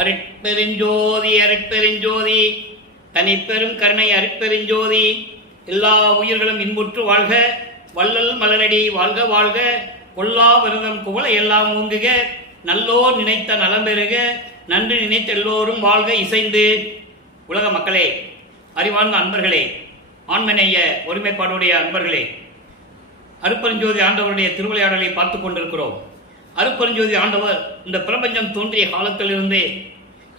அருட்பெருஞ்சோதி அருட்பெருஞ்சோதி தனிப்பெரும் கருணை அருட்பெருஞ்சோதி. எல்லா உயிர்களும் இன்புற்று வாழ்க, வள்ளல் மலரடி வாழ்க வாழ்க, கொல்லா விரதம் குவள எல்லாம் ஊங்குக, நல்லோர் நினைத்த நலம் பெறுக, நன்றி நினைத்த எல்லோரும் வாழ்க இசைந்து. உலக மக்களே, அறிவார்ந்த அன்பர்களே, ஆண்மநேய ஒருமைப்பாடுடைய அன்பர்களே, அருட்பெருஞ்சோதி ஆண்டவருடைய திருவிளையாடலை பார்த்து கொண்டிருக்கிறோம். அருட்பெருஞ்சோதி ஆண்டவர் இந்த பிரபஞ்சம் தோன்றிய காலத்திலிருந்தே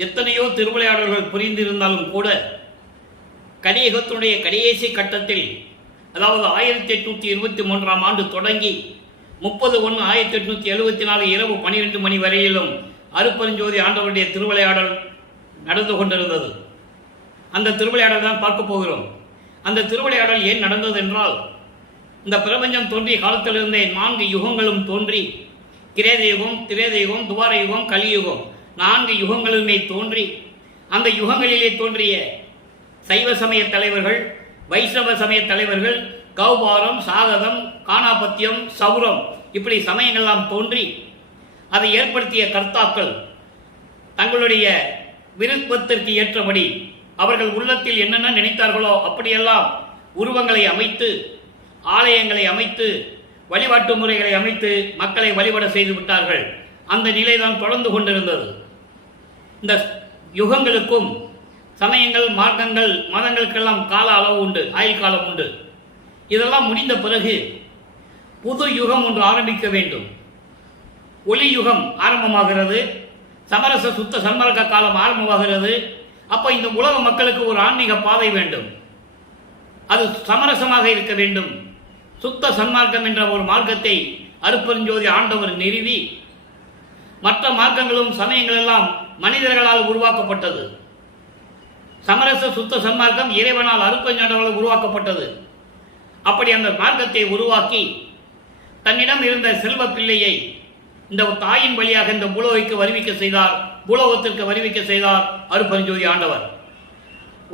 எத்தனையோ திருவிளையாடல்கள் புரிந்திருந்தாலும் கூட கலியுகத்தினுடைய கடைசி கட்டத்தில், அதாவது 1823ஆம் ஆண்டு தொடங்கி 30/1/1874 இரவு 12 மணி வரையிலும் அருட்பெருஞ்சோதி ஆண்டவருடைய திருவிளையாடல் நடந்து கொண்டிருந்தது. அந்த திருவிளையாடல் தான் பார்க்க போகிறோம். அந்த திருவிளையாடல் ஏன் நடந்தது என்றால், இந்த பிரபஞ்சம் தோன்றிய காலத்திலிருந்தே 4 யுகங்களும் தோன்றி, கிரேத யுகம், திரேத யுகம், துவார யுகம், கலியுகம், 4 யுகங்களுமே தோன்றி, அந்த யுகங்களிலே தோன்றிய சைவ சமய தலைவர்கள், வைஷ்ணவ சமய தலைவர்கள், கௌபாரம், சாகதம், காணாபத்தியம், சௌரம், இப்படி சமயங்கள்லாம் தோன்றி அதை ஏற்படுத்திய கர்த்தாக்கள் தங்களுடைய விருப்பத்திற்கு ஏற்றபடி அவர்கள் உள்ளத்தில் என்னென்ன நினைத்தார்களோ அப்படியெல்லாம் உருவங்களை அமைத்து, ஆலயங்களை அமைத்து, வழிபாட்டு முறைகளை அமைத்து மக்களை வழிபட செய்து விட்டார்கள். அந்த நிலைதான் தொடர்ந்து கொண்டிருந்தது. இந்த யுகங்களுக்கும் சமயங்கள், மார்க்கங்கள், மதங்களுக்கெல்லாம் கால அளவு உண்டு, ஆயுள் காலம் உண்டு. இதெல்லாம் முடிந்த பிறகு புது யுகம் ஒன்று ஆரம்பிக்க வேண்டும். ஒளி யுகம் ஆரம்பமாகிறது, சமரச சுத்த சன்மார்க்க காலம் ஆரம்பமாகிறது. அப்ப இந்த உலக மக்களுக்கு ஒரு ஆன்மீக பாதை வேண்டும். அது சமரசமாக இருக்க வேண்டும். சுத்த சன்மார்க்கம் என்ற ஒரு மார்க்கத்தை அருட்பெருஞ்சோதி ஆண்டவர் நிறுவி, மற்ற மார்க்கங்களும் சமயங்கள் எல்லாம் மனிதர்களால் உருவாக்கப்பட்டது. சமரச சுத்த சன்மார்க்கம் இறைவனால் அருட்பெருஞ்சாண்டவரால் உருவாக்கப்பட்டது. அப்படி அந்த மார்க்கத்தை உருவாக்கி தன்னிடம் இருந்த செல்வ பிள்ளையை இந்த தாயின் வழியாக இந்த பூலோகத்திற்கு வருவிக்க செய்தார் அருட்பெருஞ்சோதி ஆண்டவர்.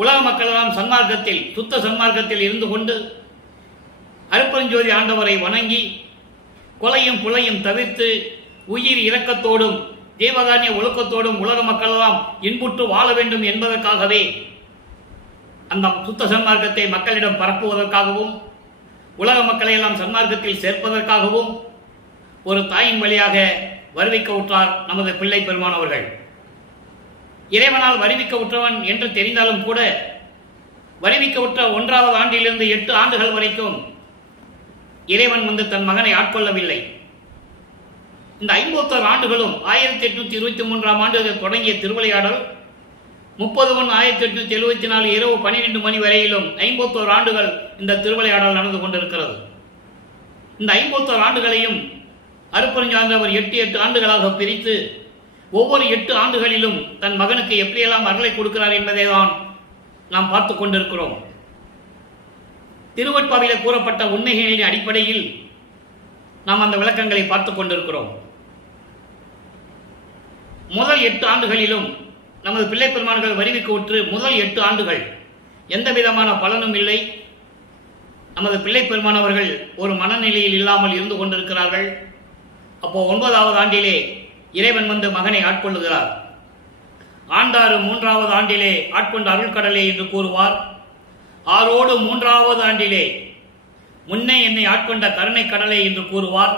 உலக மக்கள் எல்லாம் சன்மார்க்கத்தில், சுத்த சன்மார்க்கத்தில் இருந்து கொண்டு அருட்பெருஞ்சோதி ஆண்டவரை வணங்கி கொலையும் புலையும் தவிர்த்து உயிர் இரக்கத்தோடும் தேவகாரிய ஒழுக்கத்தோடும் உலக மக்கள் எல்லாம் இன்புற்று வாழ வேண்டும் என்பதற்காகவே, அந்த சுத்த சன்மார்க்கத்தை மக்களிடம் பரப்புவதற்காகவும் உலக மக்களை எல்லாம் சன்மார்க்கத்தில் சேர்ப்பதற்காகவும் ஒரு தாயின் வழியாக வருவிக்க உற்றார் நமது பிள்ளை பெருமானவர்கள். இறைவனால் வருவிக்க உற்றவன் என்று தெரிந்தாலும் கூட வருவிக்க உற்ற 1வது ஆண்டிலிருந்து 8 ஆண்டுகள் வரைக்கும் இறைவன் தன் மகனை ஆட்கொள்ளவில்லை. இந்த 51 ஆண்டுகளும் 1823ஆம் ஆண்டு தொடங்கிய திருவிளையாடல் 30/1/1874 இரவு 12 மணி வரையிலும் 51 ஆண்டுகள் இந்த திருவிளையாடல் நடந்து கொண்டிருக்கிறது. இந்த 51 ஆண்டுகளையும் அருட்பெருஞ்சாண்டவர் 8 ஆண்டுகளாக பிரித்து ஒவ்வொரு 8 ஆண்டுகளிலும் தன் மகனுக்கு எப்படியெல்லாம் அருளை கொடுக்கிறார் என்பதை தான் நாம் பார்த்து கொண்டிருக்கிறோம். திருவெட்பாவிலே கூறப்பட்ட உண்மைகளின் அடிப்படையில் நாம் அந்த விளக்கங்களை பார்த்து கொண்டிருக்கிறோம். முதல் 8 ஆண்டுகளிலும் நமது பிள்ளை பெருமான்கள் வருவிக்க உற்று முதல் 8 ஆண்டுகள் எந்த விதமான பலனும் இல்லை. நமது பிள்ளை பெருமானவர்கள் ஒரு மனநிலையில் இல்லாமல் இருந்து கொண்டிருக்கிறார்கள். அப்போ 9வது ஆண்டிலே இறைவன் மகனை ஆட்கொள்ளுகிறார். ஆண்டாறு 3வது ஆண்டிலே ஆட்கொண்ட அருள்கடலே என்று கூறுவார். ஆரோடு 3வது ஆண்டிலே முன்னே என்னை ஆட்கொண்ட கருணை கடலே என்று கூறுவார்.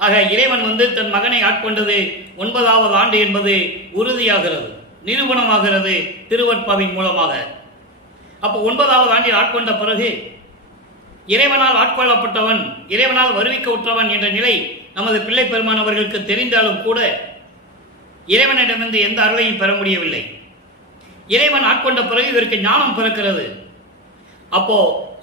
ஆக இறைவன் தன் மகனை ஆட்கொண்டது 9வது ஆண்டு என்பது உறுதியாகிறது, நிரூபணமாகிறது திருவெட்பாவின் மூலமாக. அப்போ 9வது ஆண்டில் ஆட்கொண்ட பிறகு இறைவனால் ஆட்கொள்ளப்பட்டவன், இறைவனால் வருவிக்க உற்றவன் என்ற நிலை நமது பிள்ளை பெருமானவர்களுக்கு தெரிந்தாலும் கூட இறைவனிடமிருந்து எந்த அருளையும் பெற முடியவில்லை. இறைவன் ஆட்கொண்ட பிறகு இவருக்கு ஞானம் பிறக்கிறது. அப்போ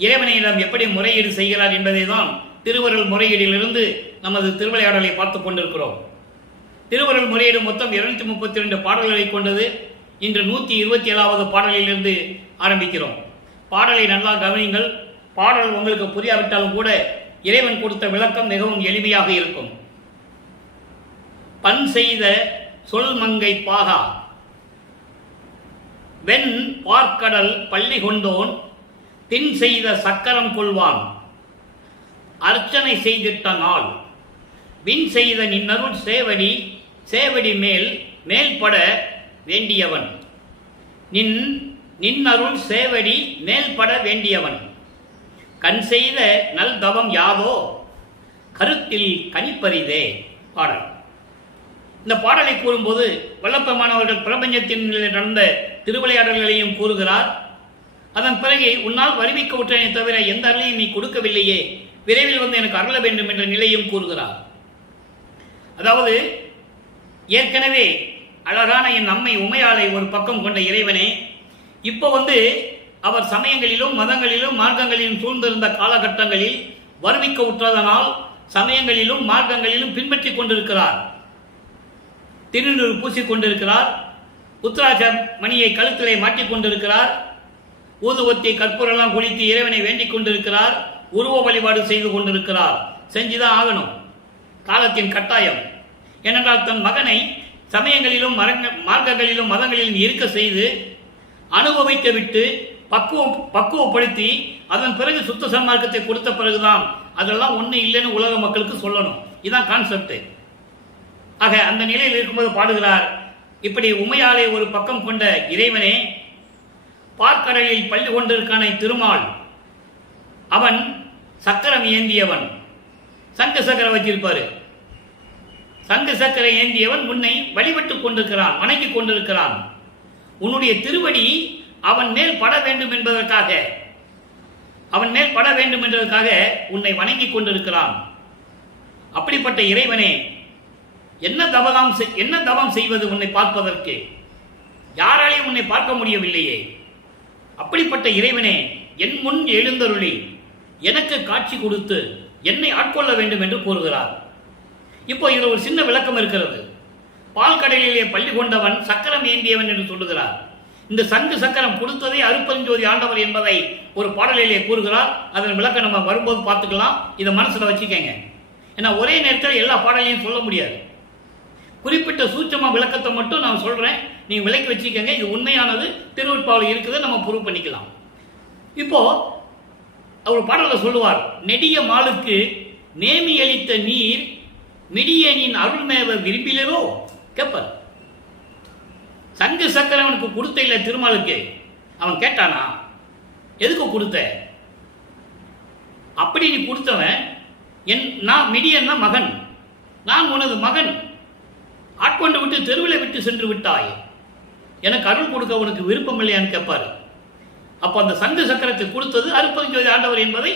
இறைவனிடம் எப்படி முறையீடு செய்கிறார் என்பதை தான் திருவருள் முறையீடிலிருந்து நமது திருவிளையாடலை பார்த்து கொண்டிருக்கிறோம். திருவருள் முறையீடு மொத்தம் 232 பாடல்களை கொண்டது. இன்று 127வது பாடலிலிருந்து ஆரம்பிக்கிறோம். பாடலை நல்லா கவனியுங்கள். பாடல் உங்களுக்கு புரியாவிட்டாலும் கூட இறைவன் கொடுத்த விளக்கம் மிகவும் எளிமையாக இருக்கும். பண் செய்த சொல் மங்கை பாகா வெண் பார்க்கடல் பள்ளி கொண்டோன் தின் செய்த சக்கரம் கொள்வான் அர்ச்சனை செய்திட்ட நாள் வின் செய்த நின்னருள் சேவடி சேவடி மேல் மேல்பட வேண்டியவன், நின் நின் அருள் சேவடி மேல்பட வேண்டியவன், கண் செய்த நல் தவம் யாதோ கருத்தில் கனிப்பரிதே. பாடல். இந்த பாடலை கூறும்போது வல்லப்பெருமானவர்கள் பிரபஞ்சத்தின் நடந்த திருவிளையாடல்களையும் கூறுகிறார். அதன் பிறகு உன்னால் வருவிக்க உற்றனை தவிர எந்த அருளையும் நீ கொடுக்கவில்லையே, விரைவில் வந்து எனக்கு அருள வேண்டும் என்ற நிலையும் கூறுகிறார். அதாவது ஏற்கனவே அழகான என் அம்மை உமையாளை ஒரு பக்கம் கொண்ட இறைவனே, இப்போ அவர் சமயங்களிலும் மதங்களிலும் மார்க்கங்களிலும் சூழ்ந்திருந்த காலகட்டங்களில் வருவிக்க உற்றதனால் சமயங்களிலும் மார்க்கங்களிலும் பின்பற்றி கொண்டிருக்கிறார். திருநூறு பூசிக் கொண்டிருக்கிறார், உத்தராட்ச மணியை கழுத்திலே மாட்டிக் கொண்டிருக்கிறார், ஊதுவத்தி கற்பூரெல்லாம் குளித்து இறைவனை வேண்டிக் கொண்டிருக்கிறார், உருவ வழிபாடு செய்து கொண்டிருக்கிறார். செஞ்சுதான் ஆகணும், காலத்தின் கட்டாயம். ஏனென்றால் தன் மகனை சமயங்களிலும் மார்க்கங்களிலும் மதங்களிலும் இருக்க செய்து அனுபவிக்க விட்டு பக்குவப்படுத்தி அதன் பிறகு சுத்த சன்மார்க்கத்தை கொடுத்த பிறகுதான் அதெல்லாம் ஒண்ணு இல்லைன்னு உலக மக்களுக்கு சொல்லணும். இதுதான் கான்செப்ட். ஆக அந்த நிலையில் இருக்கும்போது பாடுகிறார், இப்படி உமையாளை ஒரு பக்கம் கொண்ட இறைவனே, பார்க்கடலில் பள்ளி கொண்டிருக்கான திருமால், அவன் சக்கரம் ஏந்தியவன், சங்க சக்கரம் வச்சிருப்பாரு, சங்க சக்கரை ஏந்தியவன் உன்னை வழிபட்டுக் கொண்டிருக்கிறான், வணங்கிக் கொண்டிருக்கிறான். உன்னுடைய திருவடி அவன் மேல் பட வேண்டும் என்பதற்காக உன்னை வணங்கிக் கொண்டிருக்கிறான். அப்படிப்பட்ட இறைவனே, என்ன தவம் செய்வது உன்னை பார்ப்பதற்கு? யாராலையும் உன்னை பார்க்க முடியவில்லையே. அப்படிப்பட்ட இறைவனே, என் முன் எழுந்தருளி எனக்கு காட்சி கொடுத்து என்னை ஆட்கொள்ள வேண்டும் என்று கூறுகிறார். இப்போ இது ஒரு சின்ன விளக்கம் இருக்கிறது. பால் கடலிலே பள்ளி கொண்டவன் சக்கரம் ஏந்தியவன் என்று சொல்லுகிறார். இந்த சங்கு சக்கரம் கொடுத்ததே அருட்பெருஞ்சோதி ஆண்டவர் என்பதை ஒரு பாடலிலே கூறுகிறார். அதன் விளக்கம் நம்ம வரும்போது பார்த்துக்கலாம். இதை மனசுல வச்சுக்கங்க. ஏன்னா ஒரே நேரத்தில் எல்லா பாடலையும் சொல்ல முடியாது. குறிப்பிட்ட சூட்சமா விளக்கத்தை மட்டும் நான் சொல்றேன், நீங்க விளக்கி வச்சுக்கங்க. இது உண்மையானது, திருவருட்பாவில் இருக்குது, நம்ம ப்ரூவ் பண்ணிக்கலாம். இப்போ அவர் பாடல சொல்லுவார், நெடிய மாலுக்கு நேமி அளித்த நீர் மிடியனின் அருள்மேவ விரும்பிலரோ கேப்பர். சங்கு சக்கரவனுக்கு கொடுத்த இல்ல திருமாலுக்கு, அவன் கேட்டானா எதுக்கு கொடுத்த? அப்படி நீ கொடுத்தவன், நான் மிடியன்னா மகன், நான் உனது மகன், ஆட்கொண்டு விட்டு தெருவில் விட்டு சென்று விட்டாய், எனக்கு அருள் கொடுக்க உனக்கு விருப்பம் இல்லையான்னு கேட்பாரு. அப்ப அந்த சங்கு சக்கரத்தை கொடுத்தது அருட்பெருஞ்சோதி ஆண்டவர் என்பதை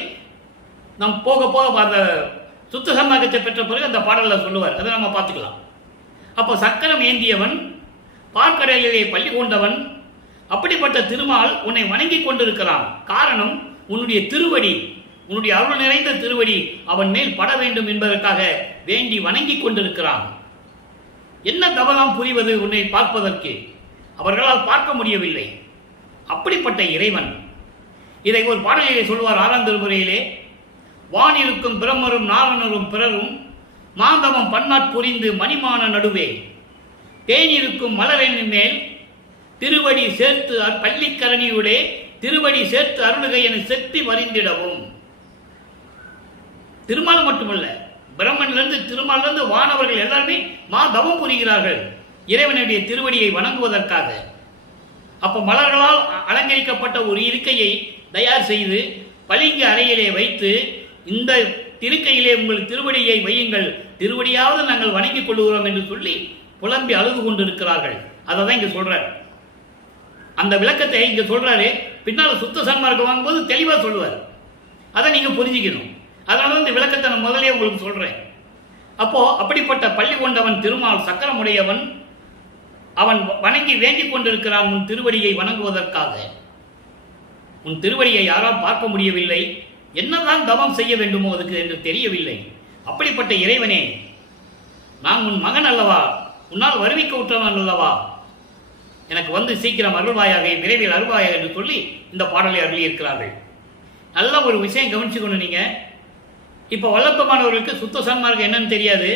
நாம் போக போக அந்த சுத்த சன்மார்க்கத்தை பெற்ற பிறகு அந்த பாடலில் சொல்லுவார். அதை நம்ம பார்த்துக்கலாம். அப்போ சக்கரம் ஏந்தியவன், பார்க்கடலிலே பள்ளி கொண்டவன், அப்படிப்பட்ட திருமால் உன்னை வணங்கி கொண்டிருக்கிறான். காரணம், உன்னுடைய திருவடி, உன்னுடைய அருள் நிறைந்த திருவடி அவன் மேல் பட வேண்டும் என்பதற்காக வேண்டி வணங்கி கொண்டிருக்கிறான். என்ன தவறாம் புரிவது உன்னை பார்ப்பதற்கு? அவர்களால் பார்க்க முடியவில்லை. அப்படிப்பட்ட இறைவன் இதை ஒரு பாடலிலே சொல்வார். 6ஆம் திருமுறையிலே, வானிருக்கும் பிரம்மரும் நாரணரும் பிறரும் மாந்தவம் பன்னாட் புரிந்து மணிமான நடுவே தேனிருக்கும் மலரின் மேல் திருவடி சேர்த்து பள்ளிக்கரணியுடைய திருவடி சேர்த்து அருளுகை என செத்தி வரிந்திடவும். திருமால் மட்டுமல்ல, பிரம்மனிலிருந்து திருமாலிருந்து வானவர்கள் எல்லாருமே தவம் புரிகிறார்கள் இறைவனுடைய திருவடியை வணங்குவதற்காக. அப்ப மலர்களால் அலங்கரிக்கப்பட்ட ஒரு இருக்கையை தயார் செய்து பளிங்கு அறையிலே வைத்து, இந்த திருக்கையிலே உங்கள் திருவடியை வையுங்கள், திருவடியாவது நாங்கள் வணங்கிக் கொள்கிறோம் என்று சொல்லி புலம்பி அழுது கொண்டிருக்கிறார்கள். அதை தான் இங்க சொல்றார். அந்த விளக்கத்தை இங்க சொல்றாரு. பின்னால் சுத்த சன்மார்க்கம் வாங்கும்போது தெளிவா சொல்லுவார். அதை நீங்க புரிஞ்சுக்கணும். அதனால இந்த விளக்கத்தை நான் முதலே உங்களுக்கு சொல்றேன். அப்போ அப்படிப்பட்ட பள்ளி கொண்டவன் திருமால் சக்கரமுடையவன், அவன் வணங்கி வேண்டிக் கொண்டிருக்கிறான் உன் திருவடியை வணங்குவதற்காக. உன் திருவடியை யாரால் பார்க்க முடியவில்லை, என்னதான் தவம் செய்ய வேண்டுமோ அதுக்கு என்று தெரியவில்லை. அப்படிப்பட்ட இறைவனே, நான் உன் மகன் அல்லவா, உன்னால் வருவிக்க உற்றவன் அல்லவா, எனக்கு சீக்கிரம் அருள்வாயாக, விரைவில் அருள்வாயாக என்று சொல்லி இந்த பாடலை அருளியிருக்கிறார்கள். நல்ல ஒரு விஷயம் கவனிச்சுக்கணும். நீங்க இப்போ வல்லப்பமானவர்களுக்கு சுத்த சன்மார்க்கம் என்னன்னு தெரியாது.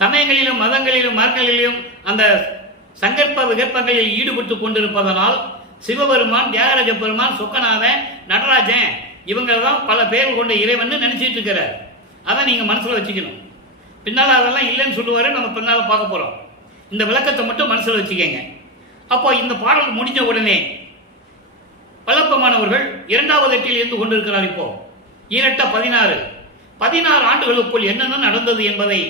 சமயங்களிலும் மதங்களிலும் மார்க்கங்களிலும் அந்த சங்கற்ப விகற்பங்களில் ஈடுபட்டு கொண்டிருப்பதனால் சிவபெருமான், தியாகராஜ பெருமான், சொக்கநாதன், நடராஜன் இவங்கெல்லாம் பல பேர் கொண்ட இறைவன் நினைச்சிட்டு இருக்கிறார். அதை நீங்க மனசுல வச்சுக்கணும். பின்னால அதெல்லாம் இல்லைன்னு சொல்லுவாரு, நம்ம பின்னால பார்க்க போறோம். இந்த விளக்கத்தை மட்டும் மனசில் வச்சுக்கங்க. அப்போ இந்த பாடல் முடிஞ்ச உடனே பழப்பமானவர்கள் 2வது எட்டில் இருந்து கொண்டிருக்கிறார். இப்போ 16 ஆண்டுகளுக்குள் என்னென்ன நடந்தது என்பதை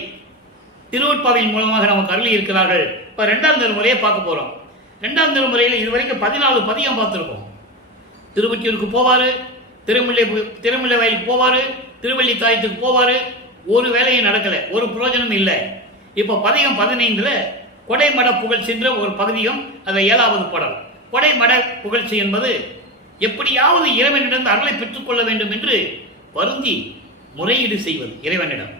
திருவட்பாவின் மூலமாக நமக்கு அருளி இருக்கிறார்கள். இப்போ 2ஆம் திருமுறையை பார்க்க போறோம். 2ஆம் திருமுறையில் இதுவரைக்கும் 14 பதிகம் பார்த்துருக்கோம். திருவொற்றியூருக்கு போவாரு, திருமுல்லை வயலுக்கு போவாரு, திருவள்ளி தாயத்துக்கு போவாரு. ஒரு வேலையும் நடக்கல, ஒரு பிரயோஜனம் இல்லை. இப்போ பதிகம் 15ல கொடைமட புகழ்ச்சின்ற ஒரு பகுதியும் அதை 7வது பாடல். கொடைமட புகழ்ச்சி என்பது எப்படியாவது இறைவனிடம் அருளை பெற்றுக்கொள்ள வேண்டும் என்று வருந்தி முறையீடு செய்வது இறைவனிடம்.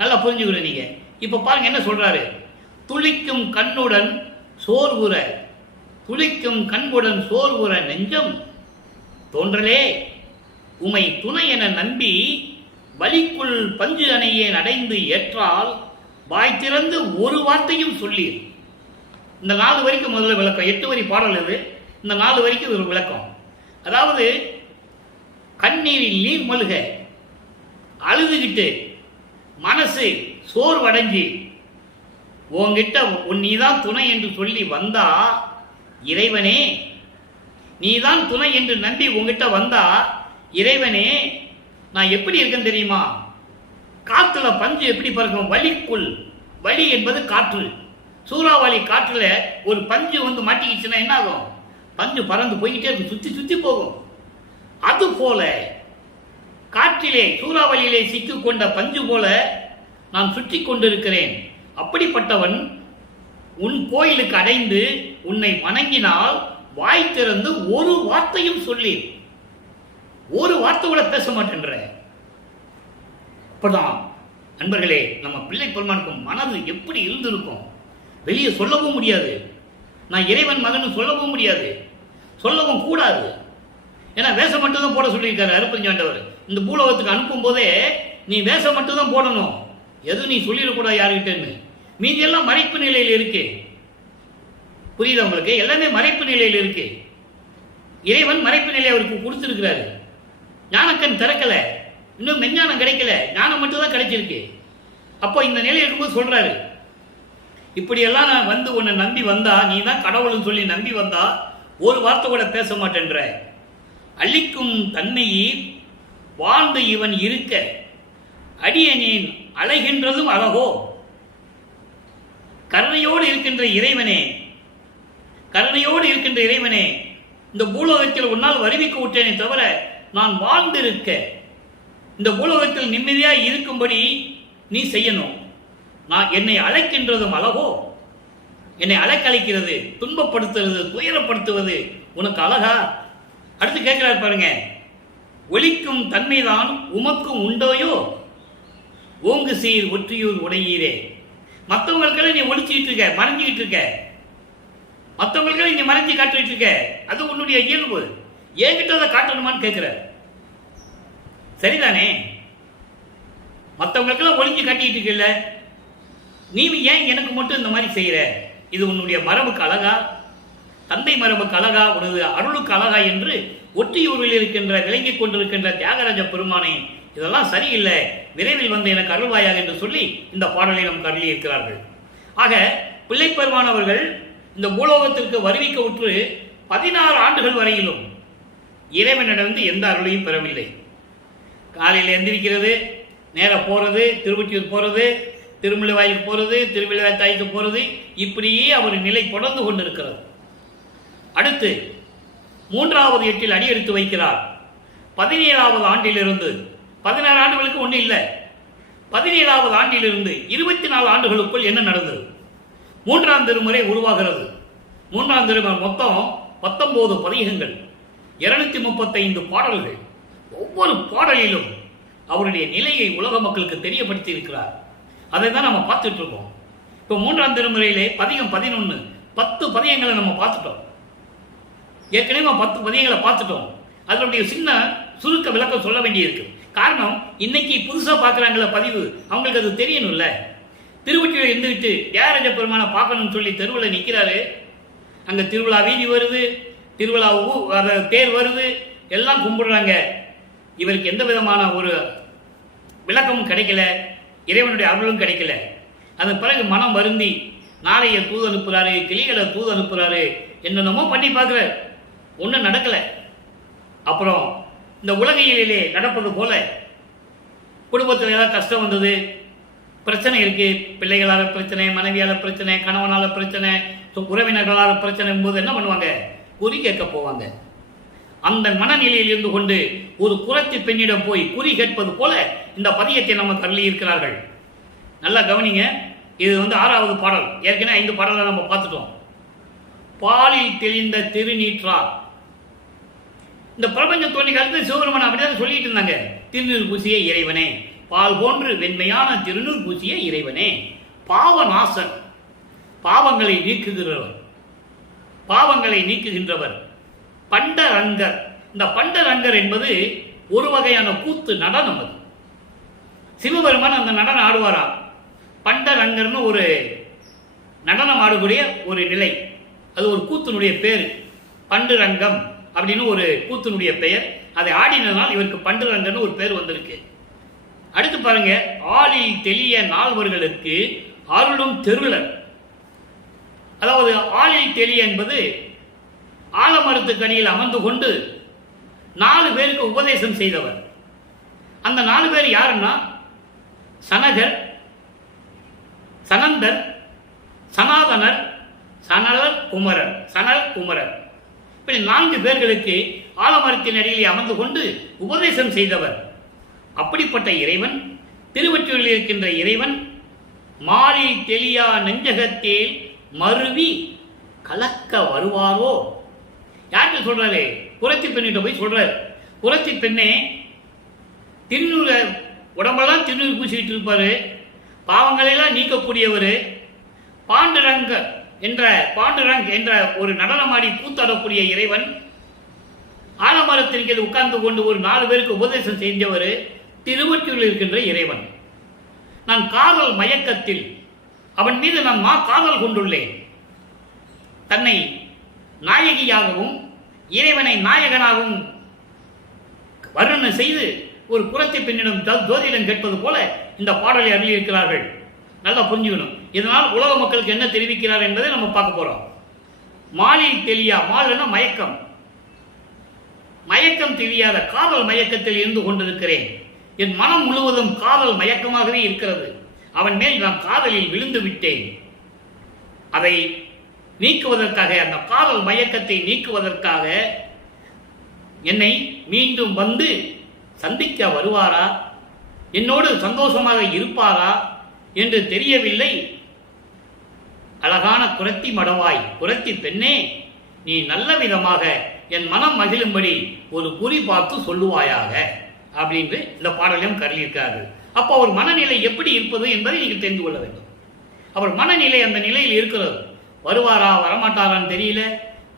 நல்லா புரிஞ்சுக்கணும் நீங்க. இப்ப பாருங்க என்ன சொல்றாரு. துளிக்கும் கண்ணுடன் சோர்வுற, துளிக்கும் கண்புடன் சோர்வுற நெஞ்சம் தோன்றலே உமை துணை என நம்பி வலிக்குள் பஞ்சு அணையே அடைந்து ஏற்றால் வாய் திறந்து ஒரு வார்த்தையும் சொல்லி. இந்த 4 வரைக்கும் முதல்ல விளக்கம். 8 வரி பாடல் இது. இந்த 4 வரைக்கும் ஒரு விளக்கம். அதாவது கண்ணீரில் நீர் மல்க, அழுதுகிட்டு மனசு சோர்வடைஞ்சி உன்கிட்ட நீதான் துணை என்று சொல்லி வந்தா, இறைவனே நீதான் துணை என்று நம்பி உங்ககிட்ட வந்தா, இறைவனே நான் எப்படி இருக்கேன் தெரியுமா? காற்றுல பஞ்சு எப்படி பறக்கும்? வலிக்குள், வலி என்பது காற்று. சூறாவளி காற்றுல ஒரு பஞ்சு வந்து மாட்டிக்கிச்சுன்னா என்ன ஆகும்? பஞ்சு பறந்து போய்கிட்டே இருக்கும், சுத்தி சுத்தி போகும். அது போல காற்றிலே சூறாவளியிலே சிக்கிக் கொண்ட பஞ்சு போல நான் சுற்றி கொண்டிருக்கிறேன். அப்படிப்பட்டவன் உன் கோயிலுக்கு அடைந்து உன்னை வணங்கினால் வாய் திறந்து ஒரு வார்த்தையும் சொல்லி, ஒரு வார்த்தை கூட பேச மாட்டேன்ற. அப்பதான் நண்பர்களே, நம்ம பிள்ளை பெருமானுக்கும் மனது எப்படி இருந்திருக்கும்? வெளியே சொல்லவும் முடியாது, நான் இறைவன் மகன் சொல்லவும் முடியாது, சொல்லவும் கூடாது. ஏன்னா வேஷம் மட்டும் தான் போட சொல்லியிருக்காரு அருப்பஞ்சாண்டவர். இந்த பூலோகத்துக்கு அனுப்பும் போதே நீ வேஷம் மட்டும் தான் போடணும், எதுவும் நீ சொல்லிடக்கூடாது யாருக்கிட்டன்னு. மீதி எல்லாம் மறைப்பு நிலையில் இருக்கு. புரியுதா உங்களுக்கு? எல்லாமே மறைப்பு நிலையில் இருக்கு. இறைவன் மறைப்பு நிலையை அவருக்கு கொடுத்திருக்கிறாரு. ஞானக்கண் திறக்கல, இன்னும் மெஞ்ஞானம் கிடைக்கல, ஞானம் மட்டும் தான் கிடைச்சிருக்கு. அப்போ இந்த நிலையில் இருக்கும்போது சொல்றாரு, இப்படியெல்லாம் நான் வந்து உன்னை நம்பி வந்தா, நீ தான் கடவுள்னு சொல்லி நம்பி வந்தா ஒரு வார்த்தை கூட பேச மாட்டேன்ற. அழிக்கும் தன்மையை வாழ்ந்து இவன் இருக்க அடியனேன் அலைகின்றதும் அழகோ. கருணையோடு இருக்கின்ற இறைவனே, கருணையோடு இருக்கின்ற இறைவனே, இந்த பூலோகத்தில் உன்னால் வருவிக்க விட்டேனே தவிர நான் வாழ்ந்திருக்க, இந்த பூலோகத்தில் நிம்மதியாக இருக்கும்படி நீ செய்யணும். நான் என்னை அழைக்கின்றதும் அழகோ. என்னை அழைக்கிறது, துன்பப்படுத்துறது, துயரப்படுத்துவது உனக்கு அழகா? அடுத்து கேட்கிறார் பாருங்க, ஒலிக்கும் தன்மைதான் உமக்கும் உண்டோயோ ஓங்கு சீர் ஒற்றியூர் உடையீரே. மற்றவங்களுக்கெல்லாம் நீ ஒழிச்சுக்கிட்டு இருக்க, மறைஞ்சிக்கிட்டு இருக்க, மற்றவங்களுக்கெல்லாம் நீ மறைஞ்சி காட்டிட்டு இருக்க, அது உன்னுடைய இயல்பு. என்கிட்ட அதை காட்டணுமான்னு கேட்கிற. சரிதானே? மற்றவங்களுக்கெல்லாம் ஒழிஞ்சு காட்டிட்டு இருக்கல, நீ ஏன் எனக்கு மட்டும் இந்த மாதிரி செய்யற? இது உன்னுடைய மரபுக்கு அழகா? தந்தை மரபுக்கு அழகா? உனது அருளுக்கு அழகா? என்று ஒற்றியூரில் இருக்கின்ற விளங்கிக் கொண்டிருக்கின்ற தியாகராஜ பெருமானை இதெல்லாம் சரியில்லை, விரைவில் வந்து எனக்கு அருள்வாயாக என்று சொல்லி இந்த பாடலை நமக்கு அருளி இருக்கிறார்கள். ஆக பிள்ளை பெருமானவர்கள் இந்த பூலோகத்திற்கு வருவிக்க உற்று 16 ஆண்டுகள் வரையிலும் இறைவனிடம் எந்த அருளையும் பெறவில்லை. காலையில் எந்திரிக்கிறது, நேராக போறது, திருவொற்றியூர் போறது, திருமுல்லை வயலுக்கு போறது, திருவிழா தாய்க்கு போறது, இப்படியே அவர் நிலை தொடர்ந்து கொண்டிருக்கிறது. அடுத்து 3வது எட்டில் அடி எடுத்து வைக்கிறார். 17வது ஆண்டிலிருந்து 16 ஆண்டுகளுக்கு ஒன்றும் இல்லை, 17வது ஆண்டிலிருந்து 24 ஆண்டுகளுக்குள் என்ன நடந்தது? 3ஆம் திருமுறை உருவாகிறது. 3ஆம் திருமுறை மொத்தம் 19 பதிகங்கள், 235 பாடல்கள். ஒவ்வொரு பாடலிலும் அவருடைய நிலையை உலக மக்களுக்கு தெரியப்படுத்தி இருக்கிறார். அதை தான் நம்ம பார்த்துட்டு இருக்கோம். இப்போ 3ஆம் திருமுறையிலே பதிகம் 11, 10 பதிகங்களை நம்ம பார்த்துட்டோம். ஏற்கனவே 10 பதிகங்களை பார்த்துட்டோம். அதனுடைய சின்ன சுருக்க விளக்கம் சொல்ல வேண்டியிருக்கு. காரணம், இன்னைக்கு புதுசாக பார்க்குறாங்கள பதிவு, அவங்களுக்கு அது தெரியணும்ல. திருவொற்றியூர் இருந்துகிட்டு தியாகராஜ பெருமானை பார்க்கணும்னு சொல்லி தெருவில் நிற்கிறாரு. அங்கே திருவிழா வீதி வருது, திருவிழா தேர் வருது, எல்லாம் கும்பிடுறாங்க. இவருக்கு எந்த விதமான ஒரு விளக்கமும் கிடைக்கல, இறைவனுடைய அருளும் கிடைக்கல. அதன் பிறகு மனம் வருந்தி நாளைய தூது அனுப்புறாரு, கிளிகளை தூது அனுப்புறாரு, என்னென்னமோ பண்ணி பார்க்குறாரு, ஒன்றும் நடக்கலை. அப்புறம் இந்த உலகையிலே நடப்பது போல குடும்பத்தில் ஏதாவது கஷ்டம் வந்தது, பிரச்சனை இருக்கு, பிள்ளைகளால் பிரச்சனை, மனைவியால் பிரச்சனை, கணவனால் பிரச்சனை, உறவினர்களால் பிரச்சனை போது என்ன பண்ணுவாங்க? குறி கேட்க போவாங்க. அந்த மனநிலையில் இருந்து கொண்டு ஒரு குறத்தி பெண்ணிடம் போய் குறி கேட்பது போல இந்த பதியத்தை நமக்கு அருளி இருக்கிறார்கள். நல்லா கவனிங்க. இது 6வது பாடல். ஏற்கனவே 5 பாடலை நம்ம பார்த்துட்டோம். பாலில் தெளிந்த திருநீற்றார். இந்த பிரபஞ்சம் தோன்றி காலத்தில் சிவபெருமான் அப்படிதான் சொல்லிட்டு இருந்தாங்க. திருநீர் பூசிய இறைவனே, பால் போன்று வெண்மையான திருநீர் பூசிய இறைவனே, பாவநாசன், பாவங்களை நீக்குகிறவர், பாவங்களை நீக்குகின்றவர், பண்டரங்கர். இந்த பண்டரங்கர் என்பது ஒரு வகையான கூத்து நடனம். அது சிவபெருமான் அந்த நடனம் ஆடுவாரா? பண்டரங்கர்னு ஒரு நடனம் ஆடக்கூடிய ஒரு நிலை, அது ஒரு கூத்தினுடைய பேர். பண்டுரங்கம் அப்படின்னு ஒரு கூத்தினுடைய பெயர். அதை ஆடினதால் இவருக்கு பண்டுரங்கன்னு ஒரு பேர் வந்திருக்கு. அடுத்து பாருங்க, ஆளில் தெளிய நால்வர்களுக்கு அருளும் தெருளர். அதாவது ஆளில் தெளிய என்பது ஆலமரத்துக்கடியில் அமர்ந்து கொண்டு 4 பேருக்கு உபதேசம் செய்தவர். அந்த 4 பேர் யாருன்னா சனகர், சனந்தர், சனாதனர், சனல் குமரர். இப்படி 4 பேர்களுக்கு ஆலமரத்தின் அடியிலே அமர்ந்து கொண்டு உபதேசம் செய்தவர். அப்படிப்பட்ட இறைவன், திருவொற்றியூரில் இருக்கின்ற இறைவன், மாறி தெளியா நெஞ்சகத்தில் மருவி கலக்க வருவாரோ? யாருக்கு சொல்றாரு? புரட்சி பெண்ணிட்ட போய் சொல்றாரு. புரட்சி பெண்ணே, திருநூறு உடம்பெல்லாம் திருநூறு பூசிக்கிட்டு இருப்பாரு, பாவங்களெல்லாம் நீக்கக்கூடியவர், பாண்டுரங் என்ற ஒரு நடனமாடி கூத்தாடக்கூடிய இறைவன், ஆலமரத்திற்கு உட்கார்ந்து கொண்டு ஒரு 4 பேருக்கு உபதேசம் செஞ்சவர், திருவொற்றியூரில் இருக்கின்ற இறைவன். நான் காதல் மயக்கத்தில் அவன் மீது நான் காதல் கொண்டுள்ளேன். தன்னை நாயகியாகவும் இறைவனை நாயகனாகவும் வர்ணனை செய்து ஒரு குறத்தி பெண்ணிடம் ஜோதிடம் கேட்பது போல இந்த பாடலை அருளியிருக்கிறார்கள். நல்லா புரிஞ்சுக்கணும். இதனால் உலக மக்களுக்கு என்ன தெரிவிக்கிறார் என்பதை நம்ம பார்க்க போறோம். மாலில் தெளியா, மால்னா மயக்கம், மயக்கம் தெரியாத காதல் மயக்கத்தில் இருந்து கொண்டிருக்கிறேன். என் மனம் முழுவதும் காதல் மயக்கமாகவே இருக்கிறது. அவன் மேல் நான் காதலில் விழுந்து விட்டேன். அதை நீக்குவதற்காக, அந்த காதல் மயக்கத்தை நீக்குவதற்காக என்னை மீண்டும் வந்து சந்திக்க வருவாரா, என்னோடு சந்தோஷமாக இருப்பாரா என்று தெரியவில்லை. அழகான குறத்தி மடவாய், குறத்தி பெண்ணே, நீ நல்ல விதமாக என் மனம் மகிழும்படி ஒரு குறி பார்த்து சொல்லுவாயாக அப்படின்னு இந்த பாடலையும் கருளியிருக்காரு. அப்போ அவர் மனநிலை எப்படி இருப்பது என்பதை நீங்கள் தெரிந்து கொள்ள வேண்டும். அவர் மனநிலை அந்த நிலையில் இருக்கிறது. வருவாரா வரமாட்டாரான்னு தெரியல,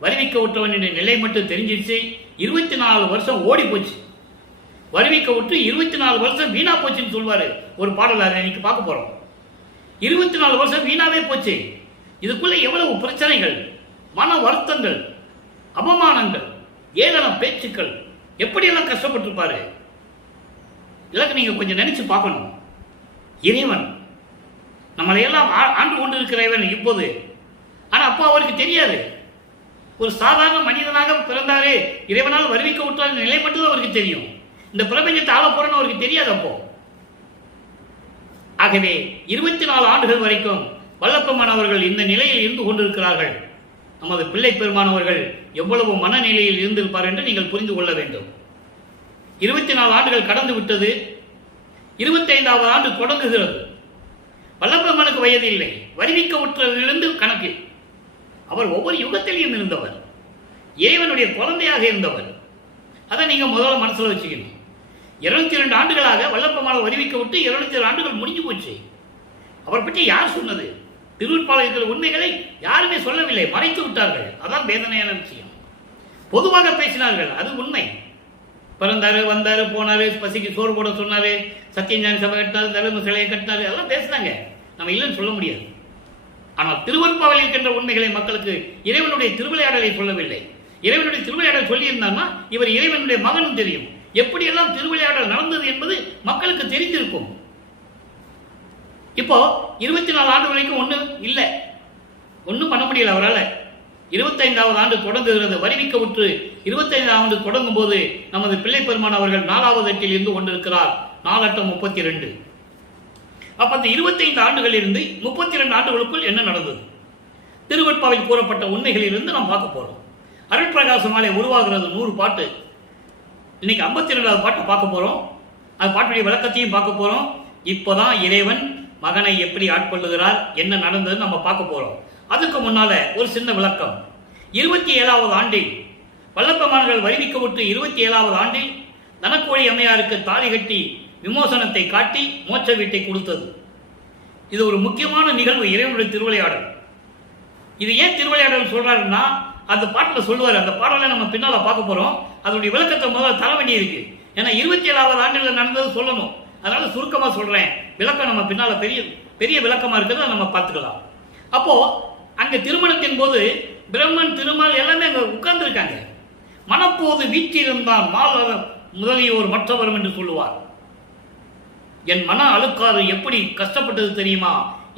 வருவிக்க விட்டவன் என்ற நிலை மட்டும் தெரிஞ்சிருச்சு. 24 வருஷம் ஓடி போச்சு, வருவிக்க விட்டு 24 வருஷம் வீணா போச்சுன்னு சொல்வாரு ஒரு பாடல். அதை இன்னைக்கு பார்க்க போறோம். 24 வருஷம் வீணாவே போச்சு. இதுக்குள்ள எவ்வளவு பிரச்சனைகள், மன வருத்தங்கள், அவமானங்கள், ஏளன பேச்சுக்கள், எப்படியெல்லாம் கஷ்டப்பட்டிருப்பாரு. இதற்கு நீங்க கொஞ்சம் நினைச்சு பார்க்கணும். இறைவன் நம்மளையெல்லாம் ஆண்டு கொண்டு இருக்கிறவன் இப்போது. ஆனா அப்போ அவருக்கு தெரியாது. ஒரு சாதாரண மனிதனாக பிறந்தாரே, இறைவனால் வருவிக்க விட்டால் நிலை மட்டும்தான் அவருக்கு தெரியும். இந்த பிரபஞ்சத்தை ஆள போறன்னு அவருக்கு தெரியாது அப்போ. ஆகவே 24 ஆண்டுகள் வரைக்கும் வல்லப்பெருமான் அவர்கள் இந்த நிலையில் இருந்து கொண்டிருக்கிறார்கள். நமது பிள்ளை பெருமானவர்கள் எவ்வளவு மனநிலையில் இருந்திருப்பார் என்று நீங்கள் புரிந்து கொள்ள வேண்டும். 24 ஆண்டுகள் கடந்து விட்டது. 25வது ஆண்டு தொடங்குகிறது. வல்லப்பெருமானுக்கு வயது இல்லை, வருவிக்க உற்றதிலிருந்து கணக்கு. அவர் ஒவ்வொரு யுகத்திலையும் இருந்தவர், இறைவனுடைய குழந்தையாக இருந்தவர். அதை நீங்க முதல்ல மனசுல வச்சுக்கணும். 202 ஆண்டுகளாக வல்லப்பெருமானை வருவிக்க விட்டு 202 ஆண்டுகள் முடிஞ்சு போச்சு. அவர் பற்றி யார் சொன்னது? திருப்பாளையத்தில் உண்மைகளை யாருமே சொல்லவில்லை, மறைத்து விட்டார்கள். அதான் வேதனையான விஷயம். பொதுவாக பேசினார்கள், அது உண்மை. பிறந்தாரு, வந்தாரு, போனாரு, பசிக்கு சோறு போட சொன்னாரு, சத்தியஞானி சபை கட்டினாரு, தர்ம சிலையை கட்டினாரு, எல்லாம் பேசினாங்க. நம்ம இல்லைன்னு சொல்ல முடியாது. ஆனால் திருவருட்பாவில் இருக்கின்ற உண்மைகளை மக்களுக்கு இறைவனுடைய திருவிளையாடலை சொல்லவில்லை. இறைவனுடைய திருவிளையாடல் சொல்லி இருந்தான்னா இவர் இறைவனுடைய மகனும் தெரியும். எப்படியெல்லாம் திருவிளையாடல் நடந்தது என்பது மக்களுக்கு தெரிந்திருக்கும். இப்போ 24 ஆண்டு வரைக்கும் ஒண்ணு இல்லை. ஒன்றும் பண்ண முடியல அவரால். 25வது ஆண்டு தொடங்குகிறது. வருவிக்க விட்டு 25ஆம் ஆண்டு தொடங்கும் போது நமது பிள்ளை பெருமான் அவர்கள் 4வது எட்டில் இருந்து கொண்டிருக்கிறார். 4×8 = 32. அப்ப அந்த 25 ஆண்டுகளில் இருந்து 32 ஆண்டுகளுக்குள் என்ன நடந்தது? திருவெட்பாவில் கூறப்பட்ட உண்மைகளில் இருந்து நாம் பார்க்க போறோம். அருட்பிரகாச மாலை உருவாகிறது 100 பாட்டு. இன்னைக்கு 52வது பாட்டை பார்க்க போறோம். அந்த பாட்டுடைய விளக்கத்தையும் பார்க்க போறோம். இப்போதான் இறைவன் மகனை எப்படி ஆட்கொள்ளுகிறார், என்ன நடந்ததுன்னு நம்ம பார்க்க போறோம். அதுக்கு முன்னால ஒரு சின்ன விளக்கம். 27வது ஆண்டில் வல்லப்பெருமான்கள் வருவிக்க விட்டு 27வது ஆண்டில் தனக்கோழி அம்மையாருக்கு தாலி கட்டி விமோசனத்தை காட்டி மோட்ச வீட்டை கொடுத்தது. இது ஒரு முக்கியமான நிகழ்வு, இறைவனுடைய திருவிளையாடல். இது ஏன் திருவிளையாடல் சொல்றாருன்னா அந்த பாட்டில் சொல்லுவார். அந்த பாடலை நம்ம பின்னால பார்க்க போறோம். அதனுடைய விளக்கத்தை முதல்ல தர வேண்டி இருக்கு. ஏன்னா 27வது ஆண்டில் நடந்தது சொல்லணும். அதனால சுருக்கமா சொல்றேன். விளக்கம் நம்ம பின்னால பெரிய பெரிய விளக்கமா இருக்கிறத நம்ம பார்த்துக்கலாம். அப்போ அங்க திருமணத்தின் போது பிரம்மன் திருமால் எல்லாமே அங்க உட்கார்ந்து இருக்காங்க. மனப்போது வீற்றிருந்தான் மால் முதலியோர் மற்றவரும் என்று சொல்லுவார். என் மன அழுக்காறு எப்படி கஷ்டப்பட்டது தெரியுமா,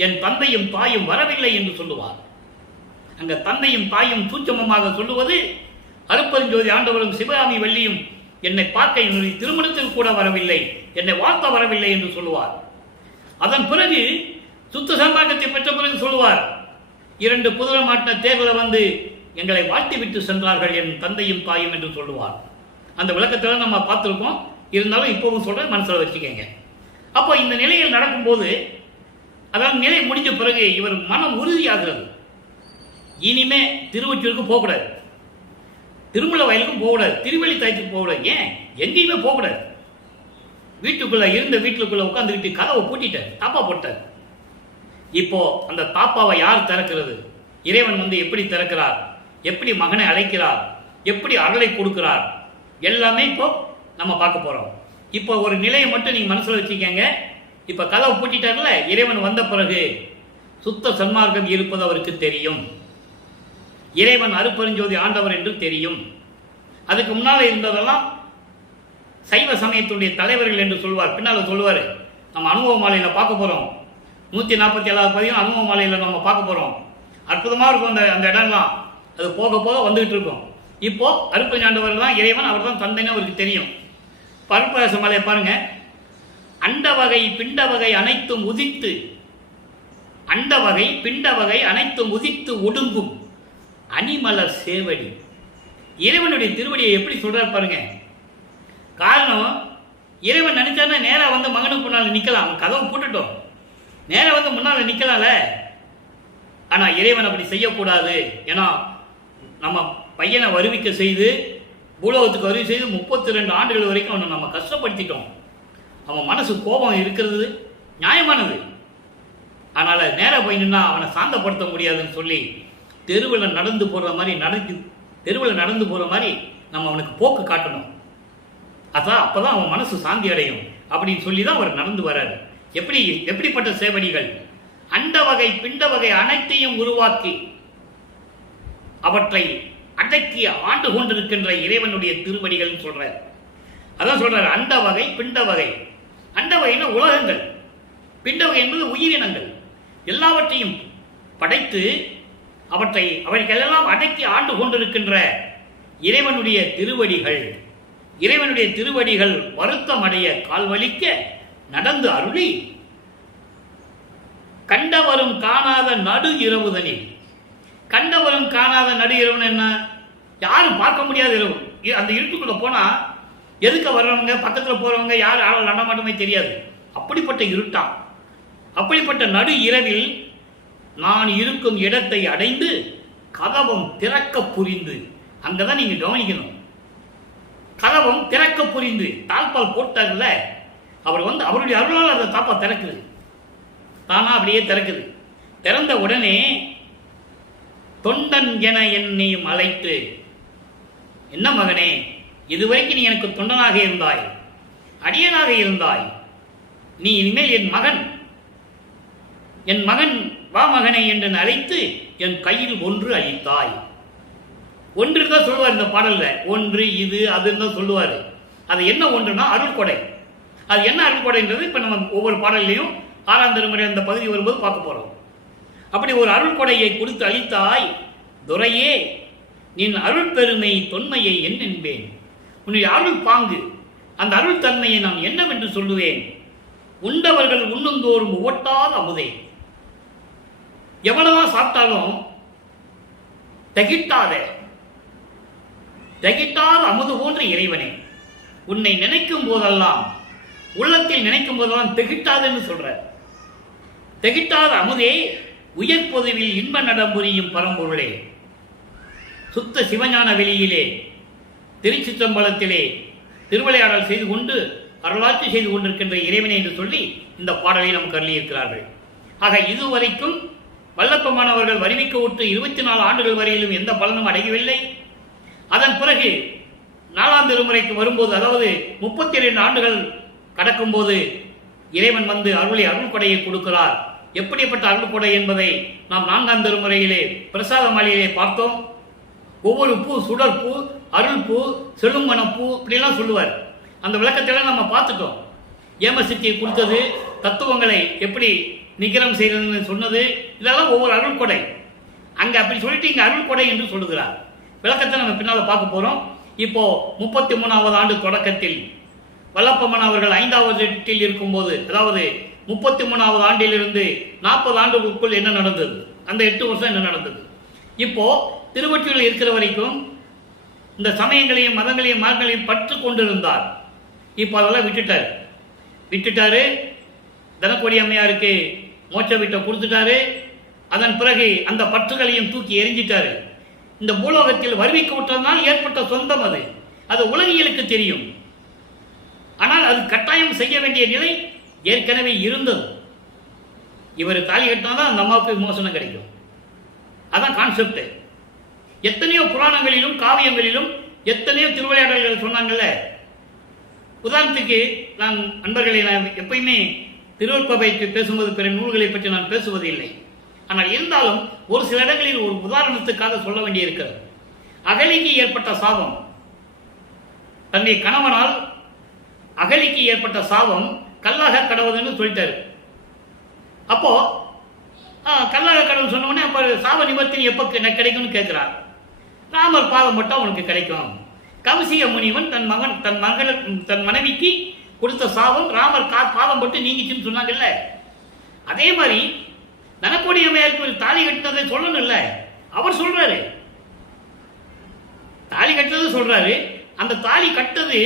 என் தந்தையும் தாயும் வரவில்லை என்று சொல்லுவார். அங்க தந்தையும் தாயும் சூட்சமமாக சொல்லுவது அருட்பெருஞ்சோதி ஆண்டவரும் சிவகாமி வள்ளியும் என்னை பார்க்க என்னுடைய திருமணத்தில் கூட வரவில்லை, என்னை வாழ்த்த வரவில்லை என்று சொல்லுவார். அதன் பிறகு சுத்த சன்மார்க்கத்தை பெற்ற பிறகு சொல்லுவார், 2 குதிரை மாட்டின தேர்வில் வந்து எங்களை வாழ்த்தி விட்டு சென்றார்கள் என் தந்தையும் தாயும் என்று சொல்லுவார். அந்த விளக்கத்தில் நம்ம பார்த்துருக்கோம். இருந்தாலும் இப்போவும் சொல்றேன், மனசில் வச்சுக்கோங்க. அப்போ இந்த நிலையில் நடக்கும்போது, அதாவது நிலை முடிஞ்ச பிறகு இவர் மனம் உறுதியாகிறது. இனிமே திருவொற்றியூருக்கு போகக்கூடாது, திருமலை வயலுக்கும் போகக்கூடாது, திருவள்ளி தாயத்துக்கு போகக்கூடாது, ஏன் எங்கேயுமே போகக்கூடாது. வீட்டுக்குள்ள இருந்த வீட்டுக்குள்ள உட்காந்துக்கிட்டு கதவை பூட்டிட்டார், தாப்பா போட்டார். இப்போ அந்த தாப்பாவை யார் திறக்கிறது? இறைவன் வந்து எப்படி திறக்கிறார், எப்படி மகனை அழைக்கிறார், எப்படி அருளை கொடுக்கிறார், எல்லாமே இப்போ நம்ம பார்க்க போறோம். இப்போ ஒரு நிலையை மட்டும் நீங்க மனசுல வச்சுக்கங்க. இப்ப கதவை பூட்டிட்டார்ல, இறைவன் வந்த பிறகு சுத்த சன்மார்க்கம் இருப்பது அவருக்கு தெரியும். இறைவன் அருட்பெருஞ்சோதி ஆண்டவர் என்று தெரியும். அதுக்கு முன்னால இருந்ததெல்லாம் சைவ சமயத்துடைய தலைவர்கள் என்று சொல்வார். பின்னால சொல்லுவாரு. நம்ம அனுபவ மாலையில பார்க்க போறோம். 147வது பதிகம் அனுபவ மாலையில நம்ம பார்க்க போறோம். அற்புதமா இருக்கும் அந்த இடம்லாம். அது போக போக வந்துகிட்டு இருக்கும். இப்போ அருட்பெருஞ்சோதி ஆண்டவர் தான் இறைவன், அவர் தான் தந்தைன்னு அவருக்கு தெரியும். அருட்பிரகாச மாலையை பாருங்க. அண்ட வகை பிண்ட வகை அனைத்தும் உதித்து, அண்ட வகை பிண்ட வகை அனைத்தும் உதித்து ஒடுங்கும் அணிமலர் சேவடி. இறைவனுடைய திருவடியை எப்படி சொல்றாரு பாருங்க. காரணம், இறைவன் நினைச்சாருன்னா நேரா வந்து மகனுக்கு முன்னால நிக்கலாம். கதவை போட்டுட்டோம், நேரா வந்து முன்னால நிக்கலாம்ல. ஆனா இறைவன் அப்படி செய்யக்கூடாது. ஏன்னா நம்ம பையனை வருவிக்க செய்து பூலோகத்துக்கு வருவி செய்து 32 ஆண்டுகள் வரைக்கும் அவனை நம்ம கஷ்டப்படுத்திட்டோம். அவன் மனசு கோபம் இருக்கிறது நியாயமானது. அதனால நேராக போய் நின்னா அவனை சாந்தப்படுத்த முடியாதுன்னு சொல்லி தெருவில் நடந்து போகிற மாதிரி நம்ம அவனுக்கு போக்கு காட்டணும். அதான் அப்பதான் அவன் மனசு சாந்தி அடையும் அப்படின்னு சொல்லி தான் அவர் நடந்து வர்றாரு. எப்படிப்பட்ட சேவடிகள்? அண்ட வகை பிண்ட வகை அனைத்தையும் உருவாக்கி அவற்றை அடக்கி ஆண்டு கொண்டிருக்கின்ற இறைவனுடைய திருவடிகள் சொல்றார். அதான் சொல்றாரு, அண்ட வகை பிண்ட வகை. அண்ட வகைன்னா உலகங்கள், பிண்ட வகை என்பது உயிரினங்கள். எல்லாவற்றையும் படைத்து அவற்றையெல்லாம் அடக்கி ஆண்டு கொண்டிருக்கின்ற இறைவனுடைய திருவடிகள். இறைவனுடைய திருவடிகள் வருத்தம் அடைய கால்வலிக்க நடந்து அருளி கண்டவரும் காணாத நடு இரவுதனில். கண்டவரும் காணாத நடு இரவுன்னு என்ன? யாரும் பார்க்க முடியாத இரவு. அந்த இருட்டுக்குள்ள போனா எதுக்க வர்றவங்க, பக்கத்துல போறவங்க யார் ஆள நடமாட்டமே தெரியாது. அப்படிப்பட்ட இருட்டாம். அப்படிப்பட்ட நடு இரவில் நான் இருக்கும் இடத்தை அடைந்து கதவம் திறக்க புரிந்து. அங்கதான் நீங்க கவனிக்கணும். கதவம் திறக்க புரிந்து. தாழ்பால் போட்டார்ல, அவர் வந்து அவருடைய அருளால் அந்த தாப்பா திறக்குது. தானா அப்படியே திறக்குது. திறந்த உடனே தொண்டன் என என்னையும் அழைத்து, என்ன மகனே, இதுவரைக்கும் நீ எனக்கு தொண்டனாக இருந்தாய், அடியனாக இருந்தாய். நீ இனிமேல் என் மகன் வா மகனை என்று அழைத்து என் கையில் ஒன்று அளித்தாய். ஒன்று தான் சொல்லுவார் இந்த பாடல்ல. ஒன்று இது அதுன்னு தான் சொல்லுவார். அது என்ன ஒன்றுனா அருள்கொடை. அது என்ன அருள்கொடைன்றது இப்ப நம்ம ஒவ்வொரு பாடல்லையும் 6ஆம் திருமுறை அந்த பகுதி வரும்போது பார்க்க போறோம். அப்படி ஒரு அருள் கொடையை கொடுத்து அளித்தாய் துரையே, நின் அருள் பெருமை தொன்மையை என்னென்பேன். உன்னுடைய அருள் பாங்கு, அந்த அருள் தன்மையை நான் என்னவென்று சொல்லுவேன். உண்டவர்கள் உண்ணுந்தோறும் ஒட்டாத அமுதே, எவ்வளவுதான் சாப்பிட்டாலும் தகிட்டாத அமுது போன்ற இறைவனே, உன்னை நினைக்கும் போதெல்லாம், உள்ளத்தில் நினைக்கும் போதெல்லாம் திகிட்டாதுன்னு சொல்ற. திகிட்டாத அமுதே, உயர் பொதுவில் இன்ப நடம்புரியும் பரம்பொருளே, சுத்த சிவஞான வெளியிலே திருச்சிற்றம்பலத்திலே திருவிளையாடல் செய்து கொண்டு அருளாட்சி செய்து கொண்டிருக்கின்ற இறைவனை என்று சொல்லி இந்த பாடலை நமக்கு அருளியிருக்கிறார்கள். ஆக இதுவரைக்கும் வல்லப்பமானவர்கள் வரிமிக்க விட்டு 24 ஆண்டுகள் வரையிலும் எந்த பலனும் அடையவில்லை. அதன் பிறகு 4ஆம் திருமுறைக்கு வரும்போது, அதாவது 32 ஆண்டுகள் கடக்கும் போது இறைவன் வந்து அருள் கொடையை கொடுக்கிறார். எப்படிப்பட்ட அருள் கொடை என்பதை நாம் 4ஆம் திருமுறையிலே பிரசாத மாலையிலே பார்த்தோம். ஒவ்வொரு பூ, சுடற்பூ, அருள் பூ, செழுமணப்பூ, இப்படிலாம் சொல்லுவார். அந்த விளக்கத்தெல்லாம் நம்ம பார்த்துட்டோம். ஏமசித்தியை கொடுத்தது, தத்துவங்களை எப்படி நிகரம் செய்ததுன்னு சொன்னது, இதெல்லாம் ஒவ்வொரு அருள் கொடை. அங்க அப்படி சொல்லிட்டு இங்க அருள் கொடை என்று சொல்லுகிறார். விளக்கத்தை நம்ம பின்னால பார்க்க போறோம். இப்போ 33வது ஆண்டு தொடக்கத்தில் வல்லப்பம்மன் அவர்கள் 5வது எட்டில் இருக்கும்போது, அதாவது 33வது ஆண்டிலிருந்து 40 ஆண்டுகளுக்குள் என்ன நடந்தது, அந்த 8 வருஷம் என்ன நடந்தது. இப்போ திருவொற்றியூரில் இருக்கிற வரைக்கும் இந்த சமயங்களையும் மதங்களையும் மார்க்கங்களையும் பற்று கொண்டிருந்தார். இப்போ அதெல்லாம் விட்டுட்டாரு. தனக்கோடி அம்மையாருக்கு மோட்ச வீட்டை கொடுத்துட்டாரு. அதன் பிறகு அந்த பற்றுகளையும் தூக்கி எரிஞ்சிட்டாரு. இந்த பூலோகத்தில் வருவிக்க விட்டதனால் ஏற்பட்ட சொந்தம் அது உலகியலுக்கு தெரியும். ஆனால் அது கட்டாயம் செய்ய வேண்டிய நிலை ஏற்கனவே இருந்தது. இவர் தாலி கட்டினாதான் அந்த அம்மாவுக்கு விமோசனம் கிடைக்கும். அதான் கான்செப்ட். எத்தனையோ புராணங்களிலும் காவியங்களிலும் எத்தனையோ திருவிளையாடல்கள் சொன்னாங்கல்ல. உதாரணத்துக்கு நான் நண்பர்களை, நான் எப்பயுமே திருவற்பவைக்கு பேசும்போது பிற நூல்களை பற்றி நான் பேசுவது இல்லை. ஆனால் இருந்தாலும் ஒரு சில இடங்களில் ஒரு உதாரணத்துக்காக சொல்ல வேண்டியிருக்கிறது. அகலிக்கு ஏற்பட்ட சாபம், தன்னுடைய கணவனால் அகலிக்கு ஏற்பட்ட சாபம் கல்லாக கடவுதுன்னு சொல்லிட்டாரு. அப்போ கல்லாக கடவுள் சொன்ன உடனே அப்ப சாப நிவர்த்தி எப்ப கிடைக்கும்னு கேட்கிறார். ராமர் பாதம் போட்டா உனக்கு கிடைக்கும். கௌசிக முனிவன் தன் மனைவிக்கு கொடுத்த சாபம் ராமர் பாதம் போட்டு நீங்கிச்சுன்னு சொன்னாங்கல்ல. அதே மாதிரி தனக்கோடி அம்மையாருக்கு தாலி கட்டினதை சொல்லணும் இல்ல, அவர் சொல்றாரு. தாலி கட்டினது சொல்றாரு. அந்த தாலி கட்டது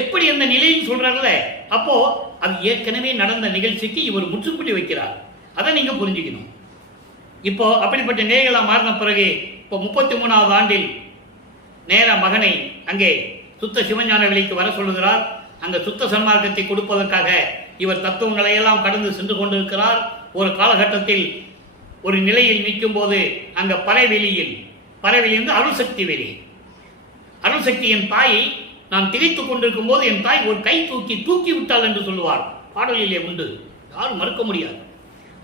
எப்படி அந்த நிலையில் சொல்றாருல்ல, அப்போ அது ஏற்கனவே நடந்த நிகழ்ச்சிக்கு இவர் முற்றுப்புள்ளி வைக்கிறார். அதை நீங்க புரிஞ்சுக்கணும். இப்போ அப்படிப்பட்ட நிலைகளா மாறின பிறகு இப்போ 33வது ஆண்டில் நேர மகனை அங்கே சுத்த சிவஞான வெளிக்கு வர சொல்லுகிறார். அங்க சுத்த சன்மார்க்கத்தை கொடுப்பதற்காக இவர் தத்துவங்களை எல்லாம் கடந்து சென்று கொண்டிருக்கிறார். ஒரு காலகட்டத்தில் ஒரு நிலையில் நிற்கும் போது அங்க பறைவெளியில் அருள் சக்தி வெளி, அருள் சக்தி என் தாயை நான் திகைத்துக் கொண்டிருக்கும் போது என் தாய் ஒரு கை தூக்கி விட்டாள் என்று சொல்லுவார். பாடலிலே உண்டு, யாரும் மறுக்க முடியாது.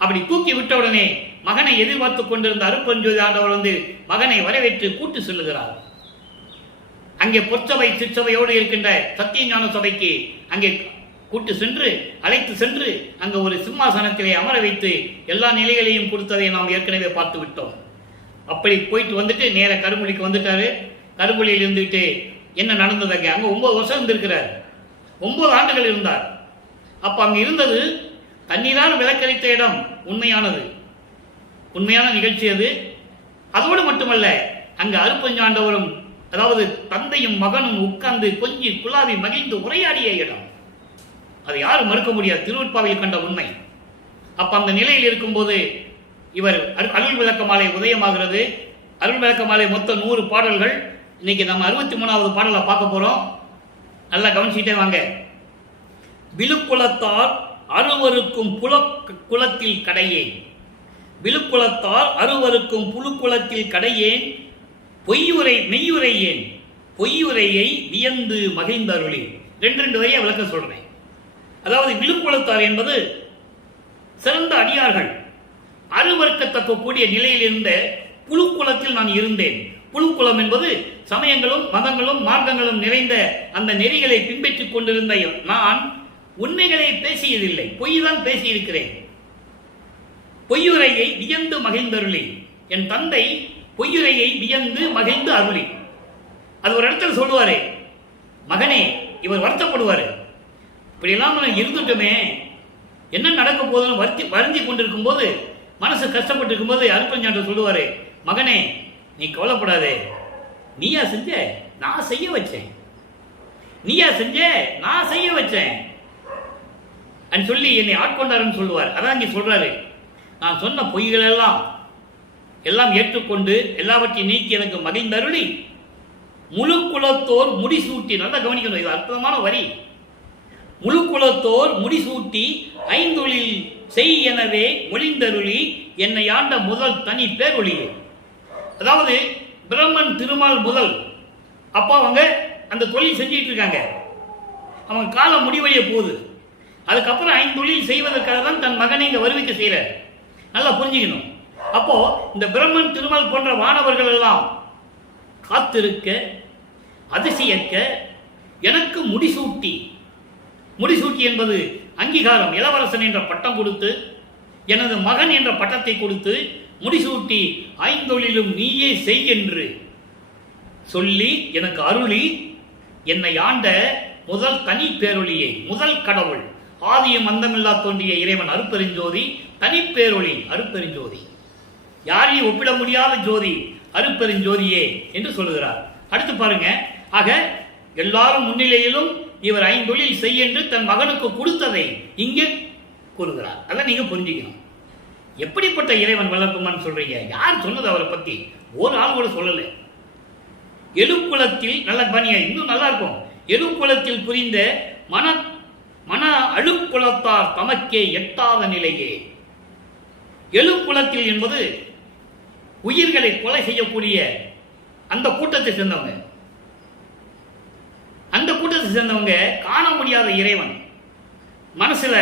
அப்படி தூக்கி விட்டவுடனே மகனை எதிர்பார்த்துக் கொண்டிருந்த அருட்பெருஞ்சோதி ஆண்டவர் வந்து மகனை வரவேற்று கூட்டு செல்லுகிறார். அங்கே பொற்சபை சிற்சபையோடு இருக்கின்ற சத்தியஞான சபைக்கு அங்கே கூட்டு சென்று அழைத்து சென்று அங்க ஒரு சிம்மாசனத்திலே அமர வைத்து எல்லா நிலைகளையும் கொடுத்ததை நாம் ஏற்கனவே பார்த்து விட்டோம். அப்படி போயிட்டு வந்துட்டு நேர கருமொழிக்கு வந்துட்டாரு. கருமொழியில் இருந்துட்டு என்ன நடந்தது, அங்க 9 வருஷம் இருந்திருக்கிறார். 9 ஆண்டுகள் இருந்தார். அப்ப அங்க இருந்தது தண்ணீரால் விளக்கரித்த இடம் உண்மையான நிகழ்ச்சி அது. அதோடு மட்டுமல்ல, அங்கு அருட்பெருஞ்சாண்டவரும் அதாவது தந்தையும் மகனும் உட்கார்ந்து கொஞ்சி குலாவி மகிழ்ந்து உரையாடிய இடம். அதை யாரும் மறுக்க முடியாது, திருவற்பாவையில் கண்ட உண்மை. அப்ப அந்த நிலையில் இருக்கும்போது இவர் அருள் விளக்க மாலை உதயமாகிறது. அருள் விளக்க மாலை மொத்தம் 100 பாடல்கள். இன்னைக்கு நம்ம 63வது பாடலை பார்க்க போறோம். நல்லா கவனிச்சுட்டே வாங்க. விழுக்குலத்தார் அறுவருக்கும் குலத்தில் கடையேன், விழுக்குலத்தார் அறுவருக்கும் புழுக்குலத்தில் கடையேன், மெய்யுரையேன் பொய்யுரையை வியந்து மகிழ்ந்தருளே. 2 வரையை விளக்க சொல்றேன். அதாவது விழுக்குலத்தார் என்பது சிறந்த அடியார்கள், அருவறுக்கத்தக்க கூடிய நிலையில் இருந்த புழுக்குலத்தில் நான் இருந்தேன். புழுக்குலம் என்பது சமயங்களும் மதங்களும் மார்க்கங்களும் நிறைந்த அந்த நெறிகளை பின்பற்றிக் கொண்டிருந்த நான் உண்மைகளை பேசியதில்லை, பொய் தான் பேசியிருக்கிறேன். பொய்யுரையை வியந்து மகிழ்ந்தருளி. என் தந்தை பொய்யுரையை வியந்து மகிழ்ந்து அருளி. அது ஒரு இடத்துல சொல்லுவாரு, மகனே, இவர் வருத்தப்படுவாரு, இப்படியெல்லாம் இருந்துட்டுமே, என்ன நடக்க போதுன்னு வருந்தி கொண்டிருக்கும் போது, மனசு கஷ்டப்பட்டு இருக்கும்போது அருட்பெருஞ்சாண்டவர் சொல்லுவாரு, மகனே, நீ கவலைப்படாதே, நீயா செஞ்ச, நான் செய்ய வச்சேன், நீயா செஞ்ச, நான் செய்ய வச்சேன் சொல்லி என்னை ஆட்கொண்டாருன்னு சொல்லுவார். அதான் இங்கே சொல்றாரு, நான் சொன்ன பொய்கள் எல்லாம் ஏற்றுக்கொண்டு எல்லாவற்றையும் நீக்கி எனக்கு மகிழ்ந்தருளி முழு குலத்தோர் முடிசூட்டி. நல்லா கவனிக்கணும், இது அற்புதமான வரி. முழு குலத்தோர் முடிசூட்டி ஐந்தொழில் செய் எனவே ஒளிந்தருளி என்னை ஆண்ட முதல் தனி பேரொழியே. அதாவது பிரம்மன் திருமால் முதல் அப்பா அவங்க அந்த தொழில் செஞ்சிட்டு இருக்காங்க, அவங்க காலம் முடிவடைய போகுது. அதுக்கப்புறம் ஐந்தொழில் செய்வதற்காக தான் தன் மகனை இங்க வருவிக்க செய்யறார். நல்லா புரிஞ்சுக்கணும். அப்போ இந்த பிரம்மன் திருமால் போன்ற வானவர்கள் எல்லாம் காத்திருக்க, அதிசயக்க, எனக்கு முடிசூட்டி. முடிசூட்டி என்பது அங்கீகாரம். இளவரசன் என்ற பட்டம் கொடுத்து, எனது மகன் என்ற பட்டத்தை கொடுத்து முடிசூட்டி ஐந்தொழிலும் நீயே செய் என்று சொல்லி எனக்கு அருளி என்னை ஆண்ட முதல் தனி பேரொழியை, முதல் கடவுள், ஆதியும் அந்தமில்லா தோன்றிய இறைவன் அருட்பெருஞ்சோதி, தனிப்பேரொளி அருட்பெருஞ்சோதி, யாரையும் ஒப்பிட முடியாத ஜோதி அருட்பெருஞ்சோதியே என்று சொல்லுகிறார். அடுத்து பாருங்க, ஆக எல்லாரும் முன்னிலையிலும் இவர் ஐந்தொழில் செய்ய என்று தன் மகனுக்கு கொடுத்ததை இங்கே கூறுகிறார். அதான் நீங்க புரிஞ்சுக்கணும். எப்படிப்பட்ட இறைவன் வளர்ப்புமான்னு சொல்றீங்க? யார் சொன்னது அவரை பத்தி? ஒரு ஆள் கூட சொல்லல. எழுக்குளத்தில், நல்ல பணியா இன்னும் நல்லா இருக்கும், எழுக்குளத்தில் புரிந்த மன அழுக்குளத்தார் தமக்கே எட்டாத நிலையே. எழுக்குளத்தில் என்பது உயிர்களை கொலை செய்யக்கூடிய அந்த கூட்டத்தை சேர்ந்தவங்க. அந்த கூட்டத்தை சேர்ந்தவங்க காண முடியாத இறைவன் மனசுல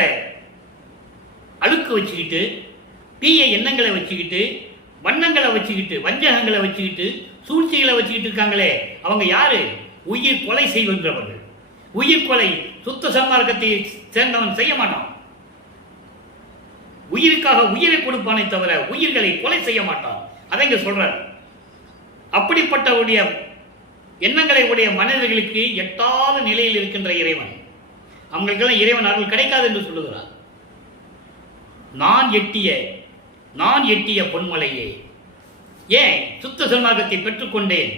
அழுக்கு வச்சுக்கிட்டு, தீய எண்ணங்களை வச்சுக்கிட்டு, வண்ணங்களை வச்சுக்கிட்டு, வஞ்சகங்களை வச்சுக்கிட்டு, சூழ்ச்சிகளை வச்சுக்கிட்டு இருக்காங்களே, அவங்க யாரு? உயிர் கொலை செய்கின்றவர்கள். உயிர் கொலை சுத்த சன்மார்க்கத்தை சேர்ந்தவன் செய்ய மாட்டான். உயிருக்காக உயிரை கொடுப்பானே தவிர உயிர்களை கொலை செய்ய மாட்டான். அதை இங்க சொல்றார். அப்படிப்பட்டவுடைய எண்ணங்களை உடைய மனிதர்களுக்கு எட்டாத நிலையில் இருக்கின்ற இறைவன், அவங்களுக்கெல்லாம் இறைவன் அருள் கிடைக்காது என்று சொல்லுகிறார். நான் எட்டிய பொன்மலையே, ஏன் சுத்த சன்மார்க்கத்தை பெற்றுக்கொண்டேன்,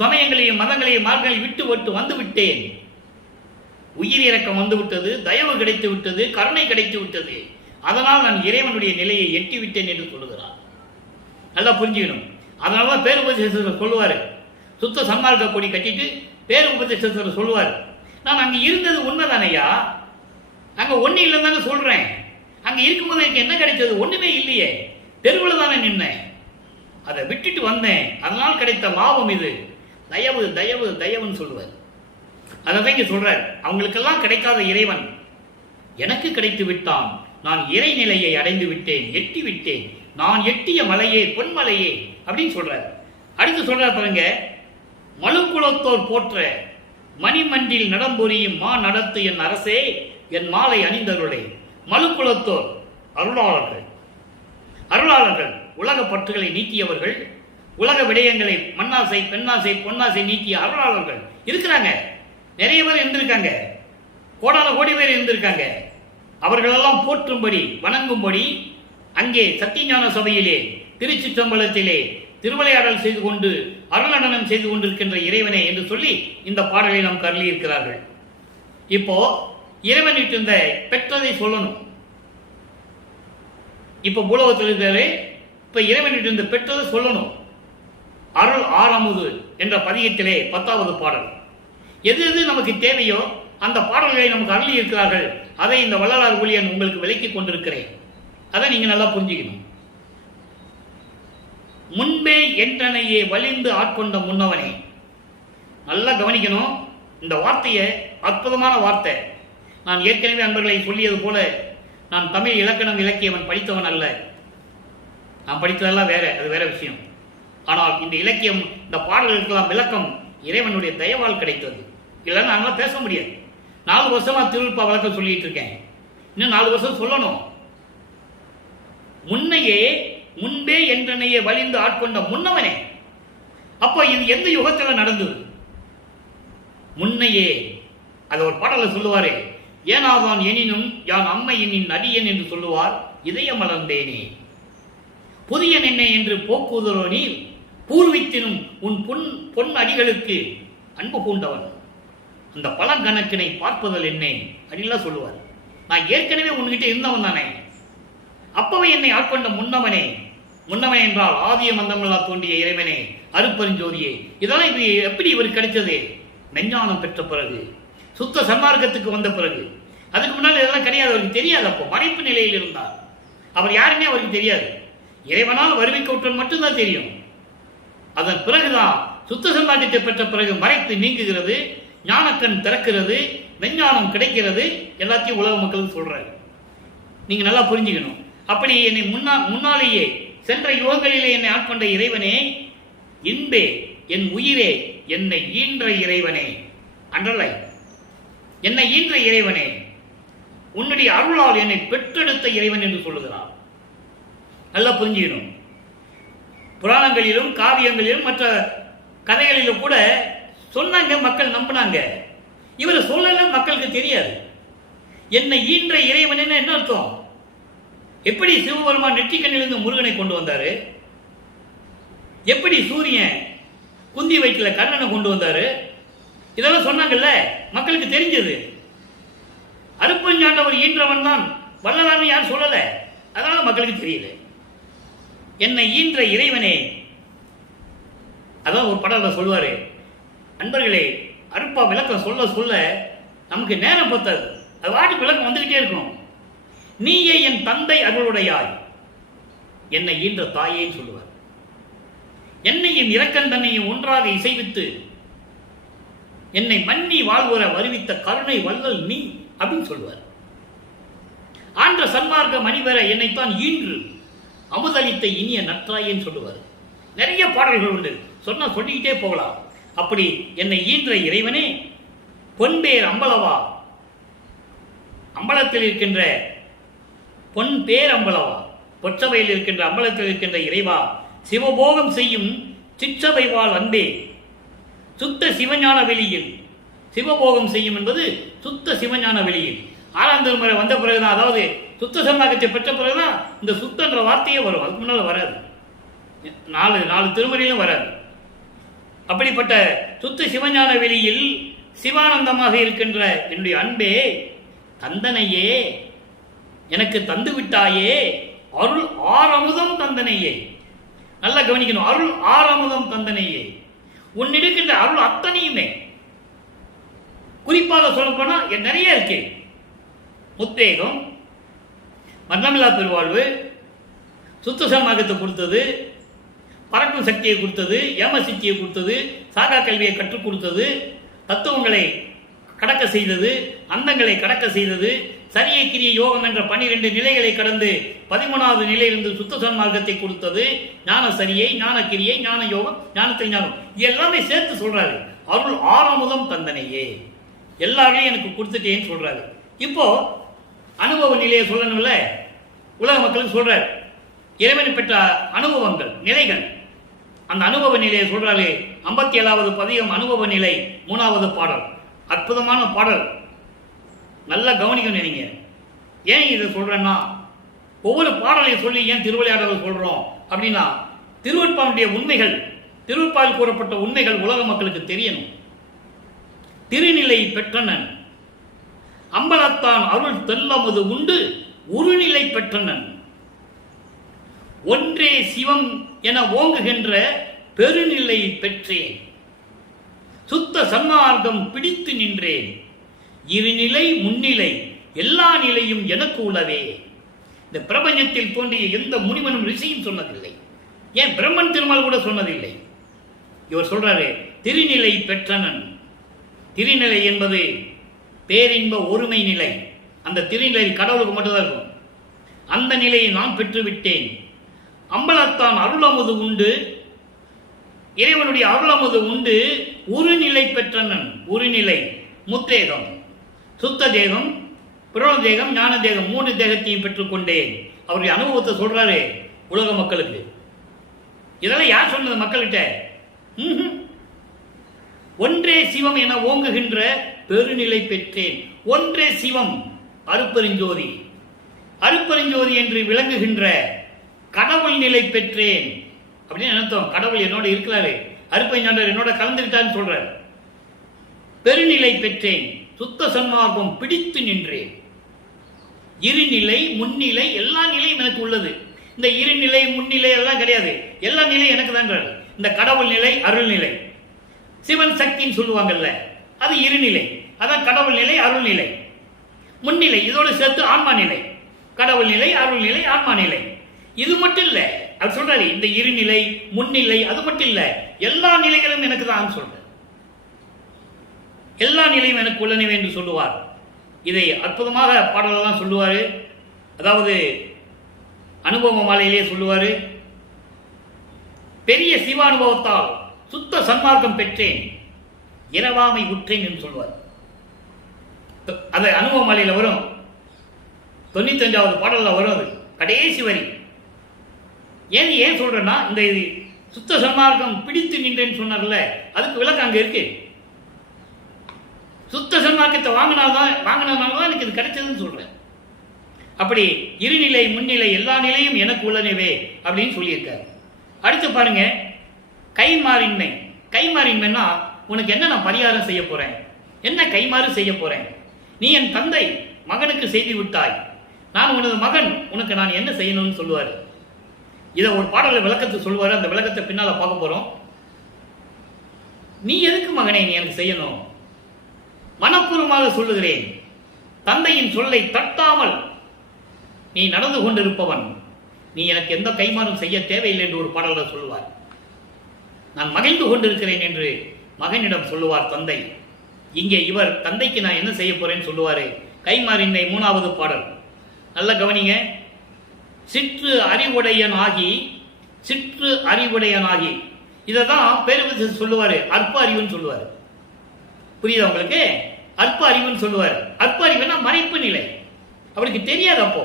சமயங்களையும் மதங்களையும் மார்க்கங்களை விட்டு வந்து விட்டேன், உயிர் இறக்கம் வந்து விட்டது, தயவு கிடைத்து விட்டது, கருணை கிடைத்து விட்டது, அதனால் நான் இறைவனுடைய நிலையை எட்டிவிட்டேன் என்று சொல்லுகிறார். நல்லா புரிஞ்சுக்கணும். அதனாலதான் பேருபதேசர் சொல்லுவாரு, சுத்த சன்மார்க்க கொடி கட்டிட்டு பேருபதேசர் சொல்லுவார், நான் அங்க இருந்தது உண்மைதானையா, அங்க ஒண்ணு இல்லைன்னு சொல்றேன், அங்க இருக்கும்போது எனக்கு என்ன கிடைச்சது? ஒண்ணுமே இல்லையே, தெருவில் தானே நின்னேன், அதை விட்டுட்டு வந்தேன், அதனால் கிடைத்த லாபம் இது, தயவு தயவு தயவுன்னு சொல்லுவார். அதான் இங்க சொல்றார், அவங்களுக்கெல்லாம் கிடைக்காத இறைவன் எனக்கு கிடைத்து விட்டான், நான் இறைநிலையை அடைந்து விட்டேன், எட்டி விட்டேன், நான் எட்டிய மலையே பொன்மலையே அப்படின்னு சொல்றார். அடுத்து சொல்றார் பாருங்க, மலுக்குலத்தோர் போற்ற மணிமண்டில் நடம்புரியும் மா நடத்து என் அரசே என் மாலை அணிந்தருளே. மலுக்குலத்தோர் அருளாளர்கள், உலக பற்றுகளை நீக்கியவர்கள், உலக விடயங்களை மண்ணாசை பெண்ணாசை பொன்னாசை நீக்கிய அருளாளர்கள் இருக்கிறாங்க. நிறைய பேர் இருந்திருக்காங்க, கோடான கோடி பேர் இருந்திருக்காங்க. அவர்களெல்லாம் போற்றும்படி வணங்கும்படி அங்கே சத்தியஞான சபையிலே திருச்சிற்றம்பலத்திலே திருவிளையாடல் செய்து கொண்டு அருளடனம் செய்து கொண்டிருக்கின்ற இறைவனே என்று சொல்லி இந்த பாடலை நாம் கருளி இருக்கிறார்கள். இப்போ இறைவன் இருந்த பெற்றதை சொல்லணும். இப்ப பூலோகத்தில் இருக்கிறாரு, இப்ப இறைவன் இருந்த பெற்றதை சொல்லணும். அருள் ஆரமுது என்ற பதிகத்திலே 10வது பாடல். எது எது நமக்கு தேவையோ அந்த பாடல்களை நமக்கு அருளி இருக்கிறார்கள். அதை இந்த வள்ளலார் ஊழியன் உங்களுக்கு விளக்கி கொண்டிருக்கிறேன். அதை நீங்க நல்லா புரிஞ்சுக்கணும். முன்பே என்றனையே வலிந்து ஆட்கொண்ட முன்னவனே. நல்லா கவனிக்கணும். இந்த வார்த்தையை அற்புதமான வார்த்தை. நான் ஏற்கனவே அன்பர்களை சொல்லியது போல, நான் தமிழ் இலக்கணம் இலக்கியவன் படித்தவன் அல்ல. நான் படித்ததெல்லாம் வேற, அது வேற விஷயம். ஆனால் இந்த இலக்கியம், இந்த பாடல்களுக்கெல்லாம் விளக்கம் இறைவனுடைய தயவால் கிடைத்தது. இல்லைன்னா நாங்களாம் பேச முடியாது. 4 வருஷமா திருவிழா விளக்கம் சொல்லிட்டு இருக்கேன், இன்னும் 4 வருஷம் சொல்லணும். முன்னையே முன்பே என்றனையே வலிந்து ஆட்கொண்ட முன்னவனே. அப்போ இது எந்த யுகத்தில் நடந்தது? முன்னையே. அது ஒரு பாடல சொல்லுவாரே, ஏனாதான் எனினும் யான் அம்மையின் அடியன் என்று சொல்லுவார் இதய மலர்ந்தேனே. புதிய நின்னை என்று போக்குதரோ நீர் பூர்வித்தினும் உன் பொன் அடிகளுக்கு அன்பு பூண்டவன். அந்த பழங்கணக்கினை பார்ப்பதில் என்னை அப்படின்லாம் சொல்லுவார். நான் ஏற்கனவே உன்கிட்ட இருந்தவன் தானே, அப்பவே என்னை ஆட்கொண்ட முன்னவனே. முன்னவன் என்றால் ஆதிய மந்தமில்லா தோன்றிய இறைவனே, அருப்பெருஞ்சோதியே. இதெல்லாம் இது எப்படி இவர் கிடைச்சது? மெஞ்ஞானம் பெற்ற பிறகு, சுத்த சன்மார்க்கத்துக்கு வந்த பிறகு. அதுக்கு முன்னால் இதெல்லாம் கிடையாது, அவருக்கு தெரியாது. அப்போ மறைப்பு நிலையில் இருந்தார். அவர் யாருமே அவருக்கு தெரியாது. இறைவனால் வருவிக்கவுற்றல் மட்டும்தான் தெரியும். அதன் பிறகுதான் சுத்த சன்மார்க்கத்தை பெற்ற பிறகு மறைத்து நீங்குகிறது, ஞானக்கண் திறக்கிறது, மெஞ்ஞானம் கிடைக்கிறது. எல்லாத்தையும் உலக மக்களுக்கு சொல்றாரு. நீங்க நல்லா புரிஞ்சுக்கணும். அப்படி என்னை முன்னாலேயே சென்ற யுகங்களிலே என்னை ஆட்கொண்ட இறைவனே, இன்பே என் உயிரே, என்னை ஈன்ற இறைவனே. அன்றலை, என்னை ஈன்ற இறைவனே, உன்னுடைய அருளால் என்னை பெற்றெடுத்த இறைவன் என்று சொல்லுகிறார். நல்லா புரிஞ்சுக்கணும். புராணங்களிலும் காவியங்களிலும் மற்ற கதைகளிலும் கூட சொன்னாங்க, மக்கள் நம்பினாங்க. இவர் சொல்லல, மக்களுக்கு தெரியாது. என்னை ஈன்ற இறைவன் என்ன அர்த்தம்? எப்படி சிவபெருமான் நெற்றிக்கண்ணிலிருந்து முருகனை கொண்டு வந்தாரு? எப்படி சூரியன் குந்தி வயிற்றுல கண்ணனை கொண்டு வந்தாரு? இதெல்லாம் சொன்னாங்கல்ல, மக்களுக்கு தெரிஞ்சது. அருப்பஞ்சாண்டவர் ஈன்றவன் தான் வல்லலான்னு யார் சொல்லல, அதனால மக்களுக்கு தெரியல. என்னை ஈன்ற இறைவனே. அதான் ஒரு படத்துல சொல்லுவாரு, அன்பர்களே, அருப்பா விளக்கம் சொல்ல சொல்ல நமக்கு நேரம் பத்தாது. அது வாட்டுக்கு விளக்கம் வந்துகிட்டே இருக்கும். நீயே என் தந்தை அருளுடையாய், என்னை ஈன்ற தாயேன்னு சொல்லுவார். என்னையும் இரக்கன் தன்னையும் ஒன்றாக இசைவித்து என்னை மன்னி வாழ்வுற வருவித்த கருணை வல்லல் நீ அப்படின்னு சொல்லுவார். ஆன்ற சன்மார்க்க மணிவர என்னைத்தான் ஈன்று அமுதளித்த இனிய நற்றாயேன்னு சொல்லுவார். நிறைய பாடல்கள் உண்டு, சொன்னா சொல்லிக்கிட்டே போகலாம். அப்படி என்னை ஈன்ற இறைவனே, பொன்பேர் அம்பலவா, அம்பலத்தில் இருக்கின்ற பொன் பேர் அம்பலவா, பொற்றவையில் இருக்கின்ற அம்பலத்தில் இருக்கின்ற இறைவா, சிவபோகம் செய்யும் சிற்றவை வாழ் அன்பே, சுத்த சிவஞான வெளியில். சிவபோகம் செய்யும் என்பது சுத்த சிவஞான வெளியில். ஆறாம் திருமுறை வந்த பிறகுதான், அதாவது சுத்த சன்மார்க்கத்தை பெற்ற பிறகுதான் இந்த சுத்தன்ற வார்த்தையே வரும். அதுக்கு முன்னால் வராது, நாலு திருமுறையிலும் வராது. அப்படிப்பட்ட சுத்த சிவஞான வெளியில் சிவானந்தமாக இருக்கின்ற என்னுடைய அன்பே, தந்தனையே, எனக்கு தந்து விட்டாயே, அருள் ஆரமுதம் தந்தனையே. நல்லா கவனிக்கணும், அருள் ஆரமுதம் தந்தனையே. உன்னிருக்கின்ற அருள் அத்தனையுமே, குறிப்பாக சொல்ல போனா நிறைய இருக்கு. முத்தேகம், மரணமில்லா பெருவாழ்வு, சுத்த சன்மார்க்கத்தை கொடுத்தது, பறக்கும் சக்தியை கொடுத்தது, ஏம சக்தியை கொடுத்தது, சாகா கல்வியை கற்றுக் கொடுத்தது, தத்துவங்களை கடக்க செய்தது, அந்தங்களை கடக்க செய்தது, சரியை கிரிய யோகம் என்ற 12 நிலைகளை கடந்து 13வது நிலையிலிருந்து சுத்த சன்மார்க்கத்தை கொடுத்தது. ஞான சரியை, ஞான கிரியை, ஞான யோகம், ஞானத்தை ஞானம், எல்லாமே சேர்த்து சொல்றாரு. அருள் ஆரமுதம் தந்தனையே, எல்லாரையும் எனக்கு கொடுத்துட்டேன்னு சொல்றாரு. இப்போ அனுபவ நிலையை சொல்லணும்ல, உலக மக்களுக்கு சொல்றாரு. இறைவனை பெற்ற அனுபவங்கள், நிலைகள், அந்த அனுபவ நிலையை சொல்றாரு. 57வது பதிகம் அனுபவ நிலை, 3வது பாடல். அற்புதமான பாடல், நல்லா கவனிக்கணும். நீங்க ஏன் இதை சொல்றேன்னா, ஒவ்வொரு பாடலை சொல்லி ஏன் திருவிளையாடலை சொல்றோம் அப்படின்னா, திருவற்பாவுடைய உண்மைகள், திருவற்பாவில் கூறப்பட்ட உண்மைகள் உலக மக்களுக்கு தெரியணும். திருநிலை பெற்றனன் அம்பலத்தான் அருள் தெல்லமுது உண்டு உருநிலை பெற்றனன், ஒன்றே சிவம் என ஓங்குகின்ற பெருநிலை பெற்றேன், சுத்த சன்மார்க்கம் பிடித்து நின்றேன், இருநிலை முன்னிலை எல்லா நிலையும் எனக்கு உள்ளவே. இந்த பிரபஞ்சத்தில் தோன்றிய எந்த முனிவனும் ரிஷியும் சொன்னதில்லை, ஏன் பிரம்மன் திருமால் கூட சொன்னதில்லை. இவர் சொல்றாரு, திருநிலை பெற்றனன். திருநிலை என்பது பேரின்ப ஒருமை நிலை. அந்த திருநிலை கடவுளுக்கு மட்டும்தான் இருக்கும். அந்த நிலையை நான் பெற்றுவிட்டேன். அம்பலத்தான் அருளமுது உண்டு, இறைவனுடைய அருளமுது உண்டு, உருநிலை பெற்றனன். உருநிலை முத்தேகம், சுத்த தேகம், புரோண தேகம், ஞான தேகம், 3 தேகத்தையும் பெற்றுக்கொண்டேன். அவருடைய அனுபவத்தை சொல்றாரு உலக மக்களுக்கு. இதெல்லாம் யார் சொன்னது மக்கள்கிட்ட? ஒன்றே சிவம் என ஓங்குகின்ற பெருநிலை பெற்றேன். ஒன்றே சிவம், அருப்பெருஞ்சோதி. அருப்பெருஞ்சோதி என்று விளங்குகின்ற கடவுள் நிலை பெற்றேன் அப்படின்னு நினைத்தோம். கடவுள் என்னோட இருக்கிறாரு, அருப்பெருஞ்சாண்டவர் என்னோட கலந்துக்கிட்டான்னு சொல்றார். பெருநிலை பெற்றேன், சுத்த சன்மார்க்கம் பிடித்து நின்றேன். இருநிலை முன்னிலை எல்லா நிலையும் எனக்கு உள்ளது. இந்த இருநிலை முன்னிலை எல்லாம் கிடையாது, எல்லா நிலையும் எனக்கு தான். இந்த கடவுள் நிலை, அருள் நிலை, சிவன் சக்தின்னு சொல்லுவாங்கல்ல, அது இருநிலை. அதான் கடவுள் நிலை, அருள் நிலை. முன்னிலை இதோடு சேர்த்து ஆன்மா நிலை. கடவுள் நிலை, அருள் நிலை, ஆன்மா நிலை. இது மட்டும் இல்ல, அவர் சொல்றாரு இந்த இருநிலை முன்னிலை அது மட்டும் இல்ல, எல்லா நிலைகளும் எனக்கு தான் சொல்ற. எல்லா நிலையும் எனக்கு உள்ளனவே என்று சொல்லுவார். இதை அற்புதமாக பாடலெல்லாம் சொல்லுவார். அதாவது அனுபவ மாலையிலே சொல்லுவார். பெரிய சிவ அனுபவத்தால் சுத்த சன்மார்க்கம் பெற்றேன், இரவாமை உற்றேன் என்று சொல்வார். அது அனுபவ மாலையில் வரும், 95வது பாடலில் வரும். அது கடைசி வரி. ஏன் சொல்றேன்னா, இந்த சுத்த சன்மார்க்கம் பிடித்து நின்றேன்னு சொன்னார்ல, அதுக்கு விளக்கம் அங்க இருக்கு. சுத்த சன்மார்க்கத்தை வாங்கினதுனால தான் எனக்கு இது கிடைச்சதுன்னு சொல்றேன். அப்படி இருநிலை முன்னிலை எல்லா நிலையும் எனக்கு உள்ளனவே அப்படின்னு சொல்லியிருக்காரு. அடுத்து பாருங்க, கைமாறின்மை. கைமாறின்மைன்னா, உனக்கு என்ன நான் பரிகாரம் செய்ய போறேன், என்ன கைமாறு செய்ய போறேன், நீ என் தந்தை, மகனுக்கு செய்து விட்டாய், நான் உனது மகன், உனக்கு நான் என்ன செய்யணும்னு சொல்லுவார். இதை ஒரு பாடல விளக்கத்தை சொல்லுவார். அந்த விளக்கத்தை பின்னால பார்க்க போறோம். நீ எதுக்கு மகனே நீ எனக்கு செய்யணும்? மனப்பூர்வமாக சொல்லுகிறேன், தந்தையின் சொல்லை தட்டாமல் நீ நடந்து கொண்டிருப்பவன், நீ எனக்கு எந்த கைமாறும் செய்ய தேவையில்லை என்று ஒரு பாடலில் சொல்லுவார். நான் மகிழ்ந்து கொண்டிருக்கிறேன் என்று மகனிடம் சொல்லுவார் தந்தை. இங்கே இவர் தந்தைக்கு நான் என்ன செய்ய போறேன்னு சொல்லுவாரு. கைமாறின்மை 3வது பாடல். நல்ல கவனிங்க. சிற்று அறிவுடையனாகி, சிற்று அறிவுடையனாகி, இதை தான் பேரு சொல்லுவாரு, அற்ப அறிவுன்னு சொல்லுவாரு. புரியுதா உங்களுக்கு? அற்ப அறிவுன்னு சொல்லுவார். அற்ப அறிவுனா மறைப்பு நிலை, அவருக்கு தெரியாது. அப்போ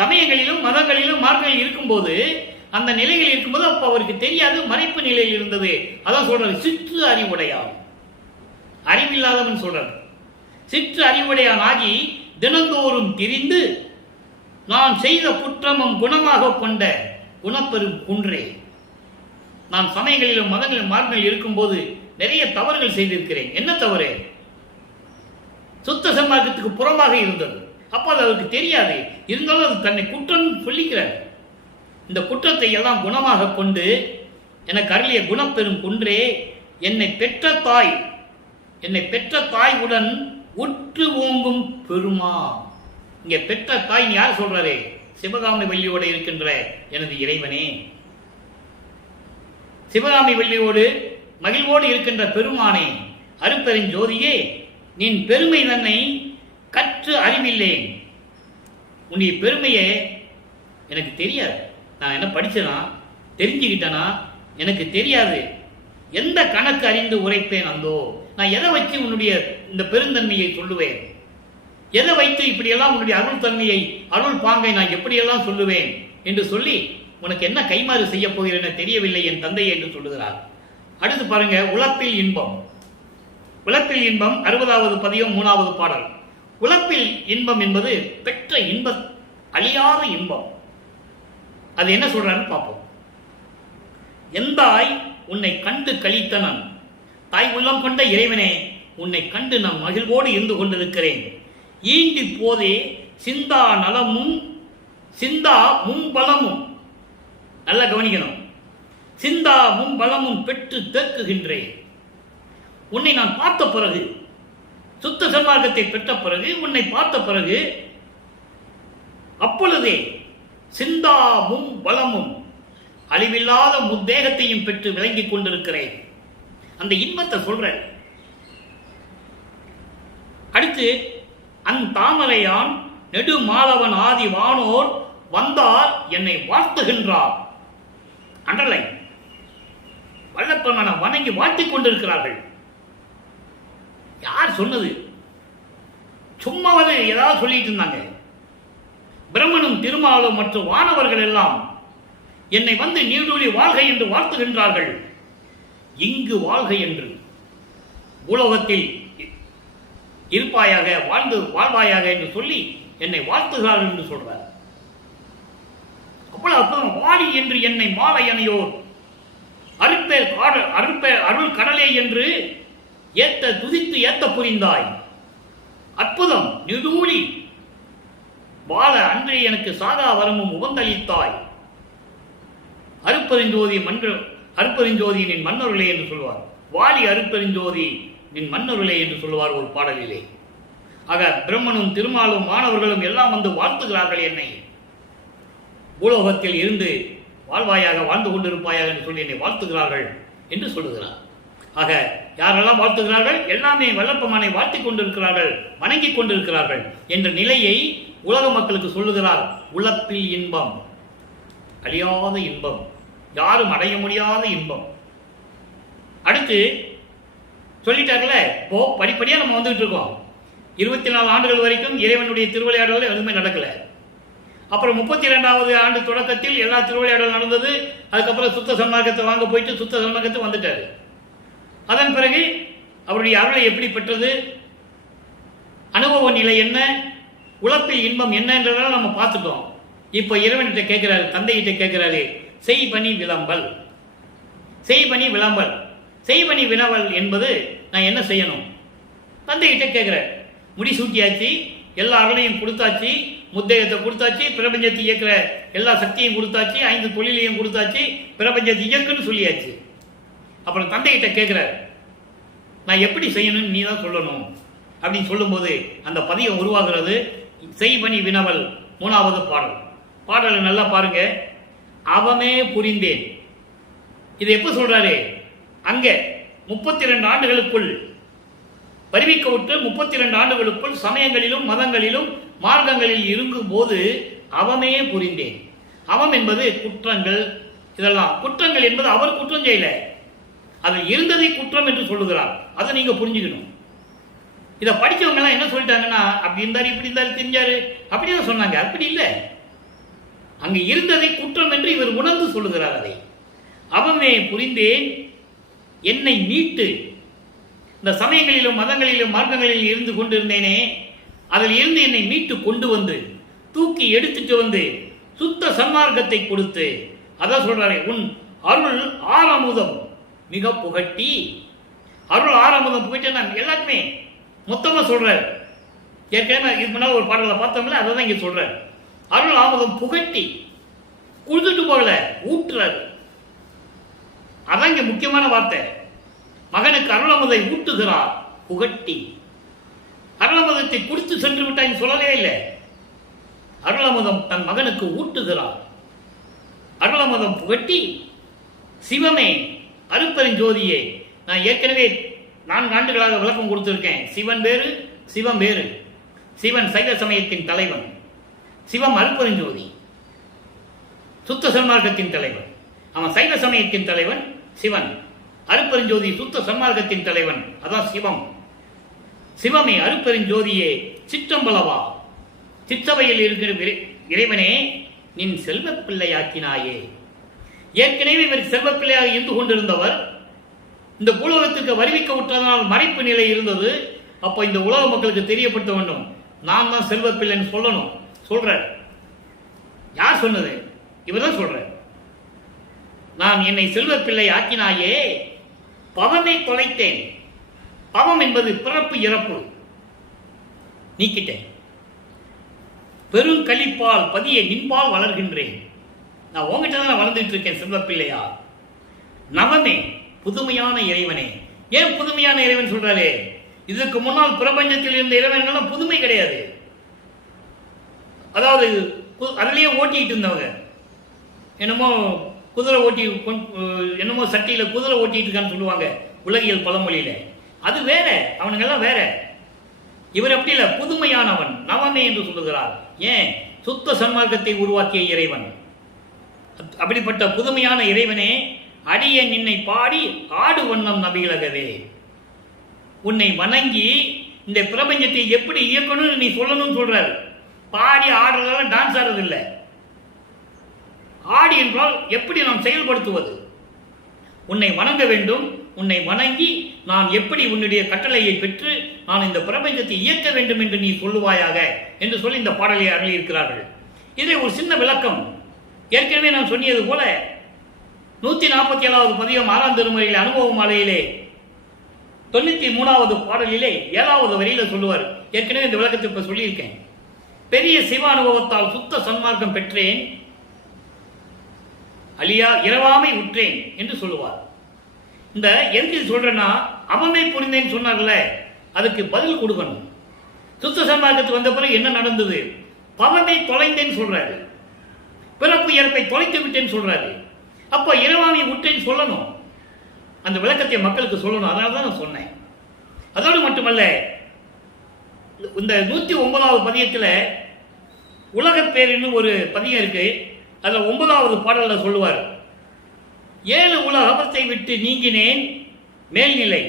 சமயங்களிலும் மதங்களிலும் மார்க்கங்கள் இருக்கும்போது, அந்த நிலைகள் இருக்கும்போது அப்போ அவருக்கு தெரியாது, மறைப்பு நிலையில் இருந்தது. அதான் சொல்றாரு சிற்று அறிவுடையான், அறிவில்லாதவன் சொல்றாரு. சிற்று அறிவுடையான் ஆகி தினந்தோறும் திரிந்து நான் செய்த குற்றமும் குணமாக கொண்ட குணப்பெரும் குன்றே. நான் சமயங்களிலும் மதங்களிலும் மார்க்கங்கள் இருக்கும்போது நிறைய தவறுகள் செய்திருக்கிறேன். என்ன தவறு? சுத்த சன்மார்க்கத்துக்கு புறமாக இருந்தது. அப்போ அது அவருக்கு தெரியாது. இருந்தாலும் அது தன்னை குற்றம் சொல்லிக்கிறார். இந்த குற்றத்தை எல்லாம் குணமாக கொண்டு எனக்கு அருளிய குணப்பெரும் குன்றே, என்னை பெற்ற தாய், என்னை பெற்ற தாய் உடன் உற்று ஓங்கும் பெருமா. இங்க பெற்ற தாய் யார் சொல்றாரு? சிவகாமி வள்ளியோடு இருக்கின்ற எனது இறைவனே. சிவகாமி வள்ளியோடு மகிழ்வோடு இருக்கின்ற பெருமானே, அருப்பெருஞ்சோதியே, நின் பெருமை தன்னை கற்று அறிவில்லேன். உன்னுடைய பெருமையை எனக்கு தெரியாது. நான் என்ன படிச்சேனா, தெரிஞ்சுக்கிட்டேனா, எனக்கு தெரியாது. எந்த கணக்கு அறிந்து உரைப்பேன் அந்தோ? நான் எதை வச்சு உன்னுடைய இந்த பெருந்தன்மையை சொல்லுவேன்? எதை வைத்து இப்படியெல்லாம் உன்னுடைய அருள் தன்மையை, அருள் பாங்கை நான் எப்படியெல்லாம் சொல்லுவேன் என்று சொல்லி, உனக்கு என்ன கைமாறு செய்ய போகிறேன் தெரியவில்லை என் தந்தையை என்று சொல்லுகிறார். அடுத்து பாருங்க, உலப்பில் இன்பம். உலப்பில் இன்பம் 60வது பதியம் 3வது பாடல். உலப்பில் இன்பம் என்பது பெற்ற இன்ப, அழியாத இன்பம். அது என்ன சொல்றான்னு பார்ப்போம். எந்தாய் உன்னை கண்டு கழித்தனன், தாய் உள்ளம் கொண்ட இறைவனே, உன்னை கண்டு நான் மகிழ்வோடு இருந்து கொண்டிருக்கிறேன். ஈண்டி போதே சிந்தா நலமும் சிந்தா மும்பலமும், நல்லா கவனிக்கணும், சிந்தா மும்பலமும் பெற்று தேக்குகின்றேன். உன்னை நான் பார்த்த பிறகு, சுத்த சன்மார்க்கத்தை பெற்ற பிறகு, உன்னை பார்த்த பிறகு, அப்பொழுதே சிந்தா மும்பலமும் அழிவில்லாத முத்தேகத்தையும் பெற்று விளங்கிக் கொண்டிருக்கிறேன். அந்த இன்பத்தை சொல்றேன். அடுத்து, அந்தாமரையான் நெடுமாலவன் ஆதி வானோர் வந்தார் என்னை வாழ்த்துகின்றார். அண்டர்லைன். வல்லப்பெருமான வணங்கி வாழ்த்திக் கொண்டிருக்கிறார்கள். யார் சொன்னது? சும்மாவது ஏதாவது சொல்லிட்டு இருந்தாங்க. பிரம்மனும் திருமாலும் மற்றும் வானவர்கள் எல்லாம் என்னை வந்து நீடூழி வாழ்க என்று வாழ்த்துகின்றார்கள். இங்கு வாழ்க என்று, பூலோகத்தில் இருப்பாயாக, வாழ்வாயாக என்று சொல்லி என்னை வாழ்த்துகிறார்கள் என்று சொல்றார். அவ்வளவு அற்புதம். வாழி என்று என்னை மாலை அணியோர் அருள் கடலே என்று துதித்து ஏத்த புரிந்தாய். அற்புதம். நெடுமொழி வாழ அன்றே எனக்கு சாதா வரமும் உகந்தளித்தாய். அருப்பெருஞ்சோதி நின் மன்னருளே என்று சொல்வார். வாலி அருப்பெருஞ்சோதி நின் மன்னருளே என்று சொல்லுவார் ஒரு பாடலிலே. ஆக பிரம்மனும் திருமாலும் மாணவர்களும் எல்லாம் வந்து வாழ்த்துகிறார்கள் என்னை. பூலோகத்தில் இருந்து வாழ்வாயாக, வாழ்ந்து கொண்டிருப்பாயாக என்று சொல்லி என்னை வாழ்த்துகிறார்கள் என்று சொல்லுகிறார். ஆக யாரெல்லாம் வாழ்த்துகிறார்கள்? எல்லாமே வல்லப்பமானை வாழ்த்திக் கொண்டிருக்கிறார்கள், வணங்கிக் கொண்டிருக்கிறார்கள் என்ற நிலையை உலக மக்களுக்கு சொல்லுகிறார். உலப்பில் இன்பம், அழியாத இன்பம், யாரும் அடைய முடியாத இன்பம். அடுத்து சொல்லிட்டார்களே, இப்போ படிப்படியாக நம்ம வந்துகிட்டு இருக்கோம். 24 ஆண்டுகள் வரைக்கும் இறைவனுடைய திருவிளையாடல்கள் எதுவுமே நடக்கல. அப்புறம் 32வது ஆண்டு தொடக்கத்தில் எல்லா திருவிளையாடல் நடந்தது. அதுக்கப்புறம் சுத்த சன்மார்க்கத்தை வாங்க போயிட்டு சுத்த சன்மார்க்கத்தை வந்துட்டாரு. அதன் பிறகு அவருடைய அருளை எப்படி பெற்றது, அனுபவ நிலை என்ன, உலப்பில் இன்பம் என்ன என்றதெல்லாம் நம்ம பார்த்துட்டோம். இப்போ இறைவன்கிட்ட கேட்கிறாரு, தந்தைகிட்ட கேட்கிறாரு, செய்பணி விளம்பல். செய்பணி விளம்பல், செய்பணி வினவல் என்பது நான் என்ன செய்யணும்? தந்தைகிட்ட கேட்கிறேன். முடி சூட்டியாச்சு, எல்லா அருளையும் கொடுத்தாச்சு, முத்தேகத்தை கொடுத்தாச்சு, பிரபஞ்சத்தை இயக்கிற எல்லா சக்தியும் கொடுத்தாச்சு, 5 தொழிலையும் கொடுத்தாச்சு, பிரபஞ்சத்தை இயக்குன்னு சொல்லியாச்சு. அப்புறம் தந்தைகிட்ட கேட்கிறார், நான் எப்படி செய்யணும்னு நீ தான் சொல்லணும் அப்படின்னு சொல்லும்போது அந்த பதியம் உருவாகிறது. செய்பணி வினவல் 3வது பாடல். பாடலை நல்லா பாருங்க. அவமே புரிந்தேன். இது எப்ப சொல்றாரு? அங்க 32 ஆண்டுகளுக்குள் பரிவிக்க விட்டு 32 ஆண்டுகளுக்குள் சமயங்களிலும் மதங்களிலும் மார்க்கங்களில் இருக்கும் போது அவமே புரிந்தேன். அவம் என்பது குற்றங்கள், இதெல்லாம் குற்றங்கள் என்பது அவர் குற்றம் செய்யல, அதில் இருந்ததை குற்றம் என்று சொல்லுகிறார். அதை நீங்க புரிஞ்சுக்கணும். இதை படிச்சவங்க எல்லாம் என்ன சொல்லிட்டாங்கன்னா, அப்படி இருந்தாரு இப்படி இருந்தாரு தெரிஞ்சாரு அப்படிதான் சொன்னாங்க. அப்படி இல்லை, அங்கு இருந்ததை குற்றம் என்று இவர் உணர்ந்து சொல்லுகிறார். அதை அவமே புரிந்தேன் என்னை மீட்டு, இந்த சமயங்களிலும் மதங்களிலும் மார்க்கங்களிலும் இருந்து கொண்டிருந்தேனே, அதில் இருந்து என்னை மீட்டு கொண்டு வந்து தூக்கி எடுத்துட்டு வந்து சுத்த சன்மார்க்கத்தை கொடுத்து, அதான் சொல்றாரு, உன் அருள் ஆரமுதம் மிக புகட்டி. அருள் ஆரமுதம் புகட்டி நான் எல்லாருமே மொத்தமா சொல்றாரு. ஏற்கனவே இது முன்னால் ஒரு பாடலை பார்த்தோம்ல, அதை தான் இங்க சொல்றாரு. அருள் ஆமுதம் புகட்டி, கொடுத்துட்டு போகல, ஊற்றுறாரு. அதான் இங்க முக்கியமான வார்த்தை. மகனுக்கு அருளமுதை ஊட்டுகிறார், புகட்டி. அருளமுதத்தை கொடுத்து சென்று விட்டாய் சொல்லவே இல்லை. அருளமுதம் தன் மகனுக்கு ஊட்டுகிறார். அருளமுதம் புகட்டி சிவமே அருப்பெருஞ்சோதியே. நான் ஏற்கனவே 4 ஆண்டுகளாக விளக்கம் கொடுத்திருக்கேன். சிவன் வேறு, சிவம் வேறு. சிவன் சைவ சமயத்தின் தலைவன், சிவம் அருப்பெருஞ்சோதி சுத்த சன்மார்க்கத்தின் தலைவன். அவன் சைவ சமயத்தின் தலைவன் சிவன், அருப்பெருஞ்சோதி சுத்த சன்மார்க்கத்தின் தலைவன், அதான் சிவம். சிவமே அருப்பெருஞ்சோதியே சிற்றம்பலவா, சிற்றவையில் இருக்கிற இறைவனே நின் செல்வ பிள்ளையாக்கினாயே. ஏற்கனவே இவர் செல்வ பிள்ளையாக இருந்து கொண்டிருந்தவர். இந்த பூலோகத்துக்கு வருவிக்க விட்டதனால் மறைப்பு நிலை இருந்தது. அப்போ இந்த உலக மக்களுக்கு தெரியப்படுத்த வேண்டும், நான் தான் செல்வ பிள்ளைன்னு சொல்லணும். சொல்ற யார் சொன்னது? இவர் தான் சொல்ற. நான் என்னை செல்வ பிள்ளை ஆக்கினாயே, பவமே தொலைத்தேன். பவம் என்பது பிறப்பு இறப்பு, நீக்கிட்டேன். பெருங்கலிப்பால் பதிய நின்பால் வளர்கின்றேன். நான் உங்ககிட்ட தான் வளர்ந்துட்டு இருக்கேன் செல்வ பிள்ளையா. நவமே புதுமையான இறைவனே. ஏன் புதுமையான இறைவன் சொல்றாரு? இதுக்கு முன்னால் பிரபஞ்சத்தில் இருந்த இறைவன்கள்லாம் புதுமை கிடையாது. அதாவது அதுலயே ஓட்டிட்டு இருந்தவங்க, என்னமோ குதிரை ஓட்டி, என்னமோ சட்டியில குதிரை ஓட்டிட்டு இருக்கான்னு சொல்லுவாங்க உலகியல் பழமொழியில. அது வேற, அவனுங்கெல்லாம் வேற. இவர் அப்படி இல்லை, புதுமையானவன், நவமே என்று சொல்லுகிறார். ஏன்? சுத்த சன்மார்க்கத்தை உருவாக்கிய இறைவன். அப்படிப்பட்ட புதுமையான இறைவனே, அடிய நின்னை பாடி ஆடு வண்ணம் நபிகளகவே. உன்னை வணங்கி இந்த பிரபஞ்சத்தை எப்படி இயக்கணும்னு நீ சொல்லணும்னு சொல்றாரு. பாடி ஆடுறதெல்லாம் டான்ஸ் ஆடுறது இல்லை. ஆடி என்றால் எப்படி நாம் செயல்படுத்துவது? உன்னை வணங்க வேண்டும், உன்னை வணங்கி நான் எப்படி உன்னுடைய கட்டளையை பெற்று நான் இந்த பிரபஞ்சத்தை இயக்க வேண்டும் என்று நீ சொல்லுவாயாக என்று சொல்லி இந்த பாடலை அருளியிருக்கிறார்கள். இதை ஒரு சின்ன விளக்கம். ஏற்கனவே நான் சொன்னியது போல 147வது பதிகம் 6ஆம் திருமுறையில் அனுபவ மாலையிலே 93வது பாடலிலே 7வது வரியில சொல்லுவார். ஏற்கனவே இந்த விளக்கத்தை இப்ப சொல்லியிருக்கேன். பெரிய சிவ அனுபவத்தால் சுத்த சன்மார்க்கம் பெற்றேன், அழியா இரவாமை உற்றேன் என்று சொல்லுவார். இந்த எதுக்கு சொல்றேன்னா, அவமே புரிந்தேன்னு சொன்னார்ல, அதுக்கு பதில் கொடுக்கணும். சுத்த சன்மார்க்கத்துக்கு வந்த பிறகு என்ன நடந்தது? பவனை தொலைந்தேன்னு சொல்றாரு, பிறப்பு இறப்பை தொலைத்து விட்டேன்னு சொல்றாரு. அப்போ இரவாமை உற்றேன்னு சொல்லணும், அந்த விளக்கத்தை மக்களுக்கு சொல்லணும். அதனால தான் நான் சொன்னேன். அதோடு மட்டுமல்ல, இந்த 109வது பதியத்தில் உலகப்பேருன்னு ஒரு பதியம் இருக்கு. அதில் 9வது பாடலில் சொல்லுவார், 7 உலகத்தை விட்டு நீங்கினேன் மேல்நிலை,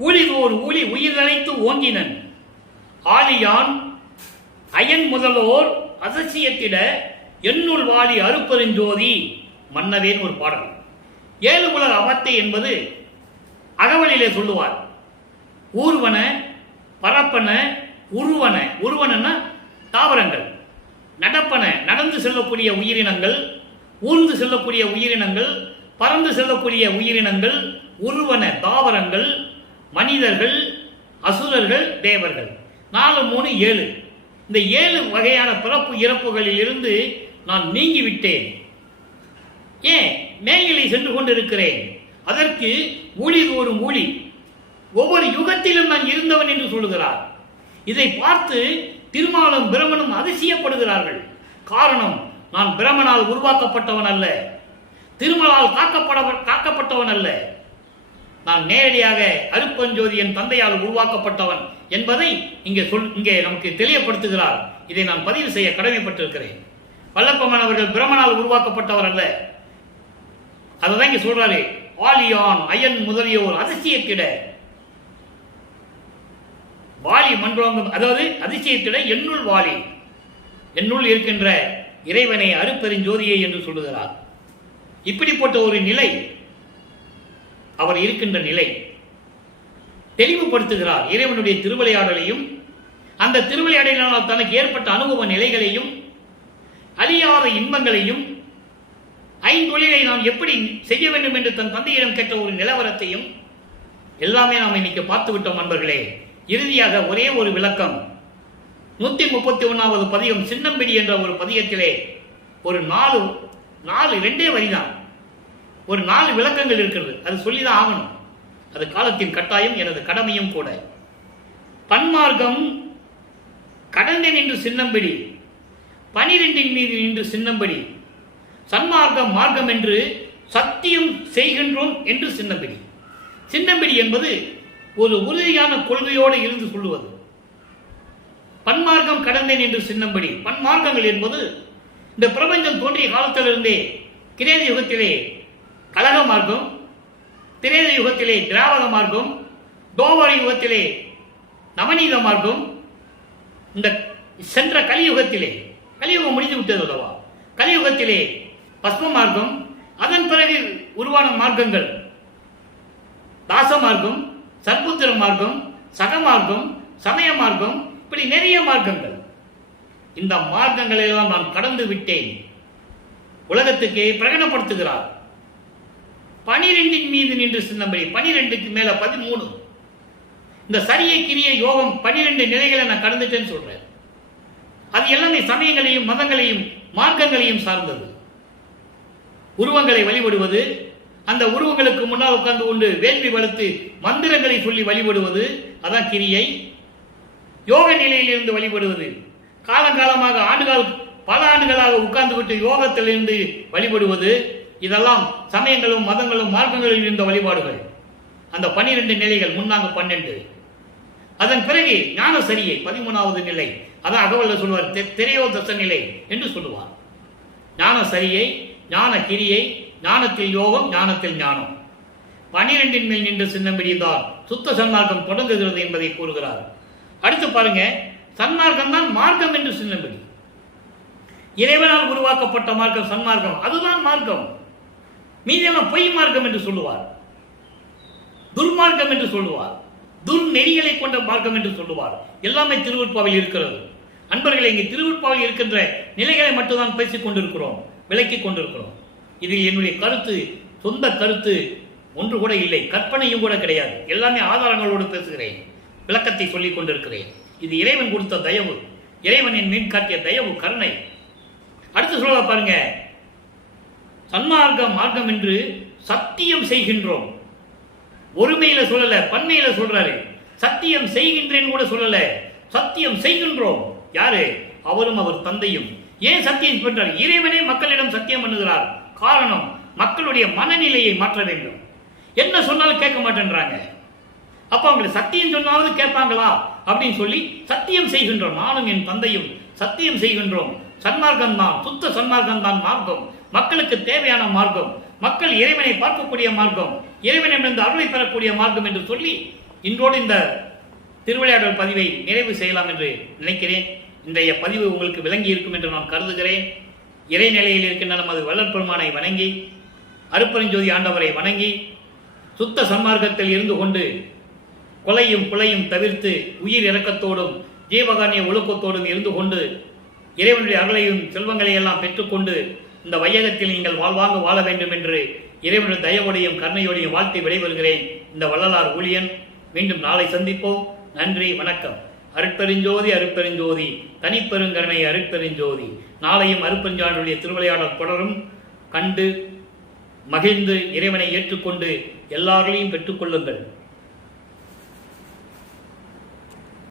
ஊழிதோர் ஊழி உயிரழைத்து ஓங்கினன், ஆலியான் அயன் முதலோர் அதிசயத்திட என்னுள் வாழி அருப்பெருஞ்சோதி மன்னவேன் ஒரு பாடல். 7 உலக அவத்தை என்பது அகவலிலே சொல்லுவார். ஊர்வன, பரப்பன, உருவன. உருவனன்னா தாவரங்கள், நடப்பன நடந்து செல்லக்கூடிய உயிரினங்கள், ஊர்ந்து செல்லக்கூடிய உயிரினங்கள், பறந்து செல்லக்கூடிய உயிரினங்கள், உருவன தாவரங்கள், மனிதர்கள், அசுரர்கள், தேவர்கள். 4, 3, 7. இந்த 7 வகையான பிறப்பு இறப்புகளில் இருந்து நான் நீங்கிவிட்டேன். ஏன் மேல்நிலை சென்று கொண்டிருக்கிறேன்? அதற்கு ஊழிதோறும் ஊழி, ஒவ்வொரு யுகத்திலும் நான் இருந்தவன் என்று சொல்லுகிறார். இதை பார்த்து திருமாலும் பிரமனும் அதிசயப்படுகிறார்கள். காரணம், நான் பிரமனால் உருவாக்கப்பட்டவன் அல்ல, திருமலால் காக்கப்பட்டவன் அல்ல, நான் நேரடியாக அருப்பஞ்சோதி என் தந்தையால் உருவாக்கப்பட்டவன் என்பதை இங்கே நமக்கு தெளிவுபடுத்துகிறார். இதை நான் பதிவு செய்ய கடமைப்பட்டிருக்கிறேன். வல்லப்பமன் அவர்கள் பிரமனால் உருவாக்கப்பட்டவர் அல்ல. அதுதான் இங்க சொல்றாரு, ஆலியான் அயன் முதலியோர் அதிசயத்திட வாலி மன்றோங்கும், அதாவது அதிசயத்திட என்னுள் வாலி, என்னுள் இருக்கின்ற இறைவனை அருப்பெருஞ்சோதியை என்று சொல்லுகிறார். இப்படிப்பட்ட ஒரு நிலை, அவர் இருக்கின்ற நிலை தெளிவுபடுத்துகிறார். இறைவனுடைய திருவிளையாடலையும் அந்த திருவிளையாடலினால் தனக்கு ஏற்பட்ட அனுபவ நிலைகளையும் அழியாத இன்பங்களையும் 5 தொழிலை நாம் எப்படி செய்ய வேண்டும் என்று தன் தந்தையிடம் கேட்ட ஒரு நிலவரத்தையும் எல்லாமே நாம் இன்னைக்கு பார்த்து விட்டோம் நண்பர்களே. இறுதியாக ஒரே ஒரு விளக்கம். 131வது பதிகம் சின்னம்பிடி என்ற ஒரு பதியத்திலே ஒரு 2 வரிதான், ஒரு 4 விளக்கங்கள் இருக்கிறது. அது சொல்லிதான் ஆகணும், அது காலத்தின் கட்டாயம், எனது கடமையும் கூட. பன்மார்க்கம் கடந்தேன் என்று சின்னம்பிடி, 12 மீது நின்று சின்னம்பிடி, சன்மார்க்கம் மார்க்கம் என்று சத்தியம் செய்கின்றோம் என்று சின்னம்பிடி. சின்னம்பிடி என்பது ஒரு உறுதியான கொள்கையோடு இருந்து சொல்லுவது. பன்மார்க்கம் கடந்தேன் என்று சின்னம்பிடி. பன்மார்க்கங்கள் என்பது இந்த பிரபஞ்சம் தோன்றிய காலத்திலிருந்தே கிரேத யுகத்திலே கலக மார்க்கம், திரேத யுகத்திலே திராவக மார்க்கம், தோவர யுகத்திலே நவநீத மார்க்கம், இந்த சென்ற கலியுகத்திலே, கலியுகம் முடிந்து விட்டது அல்லவா, கலியுகத்திலே பஸ்ம மார்க்கம், அதன் பிறகு உருவான மார்க்கங்கள் தாச மார்க்கம், சர்புத்திர மார்க்கம், சக மார்க்கம், சமய மார்க்கம், இப்படி நிறைய மார்க்கங்கள். இந்த மார்க்கங்களை எல்லாம் நான் கடந்து விட்டேன் உலகத்துக்கு பிரகடனப்படுத்துகிறார். 12 மீது நின்று சின்னம்படி, 12க்கு மேல 13. இந்த சரிய கிரிய யோகம் 12 நிலைகளை நான் கடந்துட்டேன்னு சொல்றேன். அது எல்லாமே சமயங்களையும் மதங்களையும் மார்க்கங்களையும் சார்ந்தது. உருவங்களை வழிபடுவது, அந்த உருவங்களுக்கு முன்னால் உட்கார்ந்து கொண்டு வேள்வி வளர்த்து மந்திரங்களை சொல்லி வழிபடுவது, அதான் கிரியை. யோக நிலையிலிருந்து வழிபடுவது, காலங்காலமாக பல ஆண்டுகளாக உட்கார்ந்து விட்டு யோகத்திலிருந்து வழிபடுவது, இதெல்லாம் சமயங்களும் மதங்களும் மார்க்கங்களும் இருந்த வழிபாடுகள். அந்த 12 நிலைகள், முன்னாங்க 12. அதன் பிறகு ஞான சரியை 13வது நிலை, அதான் அகவல்ல சொல்வார் திரையோதச நிலை என்று சொல்லுவார். ஞான சரியை, ஞான கிரியை, ஞானத்தில் யோகம், ஞானத்தில் ஞானம். 12 மேல் நின்று சின்னம்பிடிதான் சுத்த சன்மார்க்கம் தொடங்குகிறது என்பதை கூறுகிறார். அடுத்து பாருங்க, சன்மார்க்கம் தான் மார்க்கம் என்று சொன்னபடி, இறைவனால் உருவாக்கப்பட்ட மார்க்கம் சன்மார்க்கம், அதுதான் மார்க்கம். மீதெல்லாம் பொய் மார்க்கம் என்று சொல்லுவார், துர்மார்க்கம் என்று சொல்லுவார், துர்நெறிகளை கொண்ட மார்க்கம் என்று சொல்லுவார். எல்லாமே திருவருட்பாவில் இருக்கிறது. அன்பர்களே, இங்கே திருவருட்பாவில் இருக்கின்ற நிலைகளை மட்டும்தான் பேசிக் கொண்டிருக்கிறோம், விளக்கிக் கொண்டிருக்கிறோம். இதில் என்னுடைய கருத்து, சொந்த கருத்து ஒன்று கூட இல்லை, கற்பனையும் கூட கிடையாது. எல்லாமே ஆதாரங்களோடு பேசுகிறேன், விளக்கத்தை சொல்லிக் கொண்டிருக்கிறேன். இது இறைவன் கொடுத்த தயவு, இறைவன் என் மீன் காட்டிய தயவு, கருணை. அடுத்து சொல்ல பாருங்க, சன்மார்க்கம் மார்க்கம் என்று சத்தியம் செய்கின்றோம். ஒருமையில சொல்லல, பன்மையில சொல்றாரு. சத்தியம் செய்கின்றேன் கூட சொல்லல, சத்தியம் செய்கின்றோம். யாரு? அவரும் அவர் தந்தையும். ஏன் சத்தியம் பண்றார்? இறைவனே மக்களிடம் சத்தியம் பண்ணுகிறார். காரணம், மக்களுடைய மனநிலையை மாற்ற வேண்டும். என்ன சொன்னாலும் கேட்க மாட்டேன்றாங்க. அப்ப அவங்க சத்தியம் சொன்னாவது கேட்பாங்களா அப்படின்னு சொல்லி சத்தியம் செய்கின்றோம். நானும் என் தந்தையும் சத்தியம் செய்கின்றோம். சன்மார்க்கம் தான், சுத்த சன்மார்க்கம் தான் மார்க்கம், மக்களுக்கு தேவையான மார்க்கம், மக்கள் இறைவனை பார்க்கக்கூடிய மார்க்கம், இறைவனிடமிருந்து அருளை பெறக்கூடிய மார்க்கம் என்று சொல்லி இன்றோடு இந்த திருவிளையாடல் பதிவை நிறைவு செய்யலாம் என்று நினைக்கிறேன். இன்றைய பதிவு உங்களுக்கு விளங்கி இருக்கும் என்று நான் கருதுகிறேன். இறைநிலையில் இருக்கின்ற நமது வள்ளற்பெருமானை வணங்கி, அருட்பெருஞ்சோதி ஆண்டவரை வணங்கி, சுத்த சன்மார்க்கத்தில் இருந்து கொண்டு கொலையும் புலையும் தவிர்த்து உயிர் இரக்கத்தோடும் ஜீவகாரிய ஒழுக்கத்தோடும் இருந்து கொண்டு இறைவனுடைய அருளையும் செல்வங்களையும் எல்லாம் பெற்றுக்கொண்டு இந்த வையகத்தில் நீங்கள் வாழ்வாங்க வாழ வேண்டும் என்று இறைவனுடைய தயவோடையும் கருணையோடையும் வாழ்த்தி விடைபெறுகிறேன். இந்த வள்ளலார் ஊழியன். மீண்டும் நாளை சந்திப்போம். நன்றி, வணக்கம். அருட்பெருஞ்சோதி அருட்பெருஞ்சோதி தனிப்பெருங்கருணை அருட்பெருஞ்சோதி. நாளையும் அருட்பெருஞ்சாண்டுடைய திருவிளையாடல் தொடரும். கண்டு மகிழ்ந்து இறைவனை ஏற்றுக்கொண்டு எல்லாரையும் பெற்றுக்கொள்ளுங்கள்.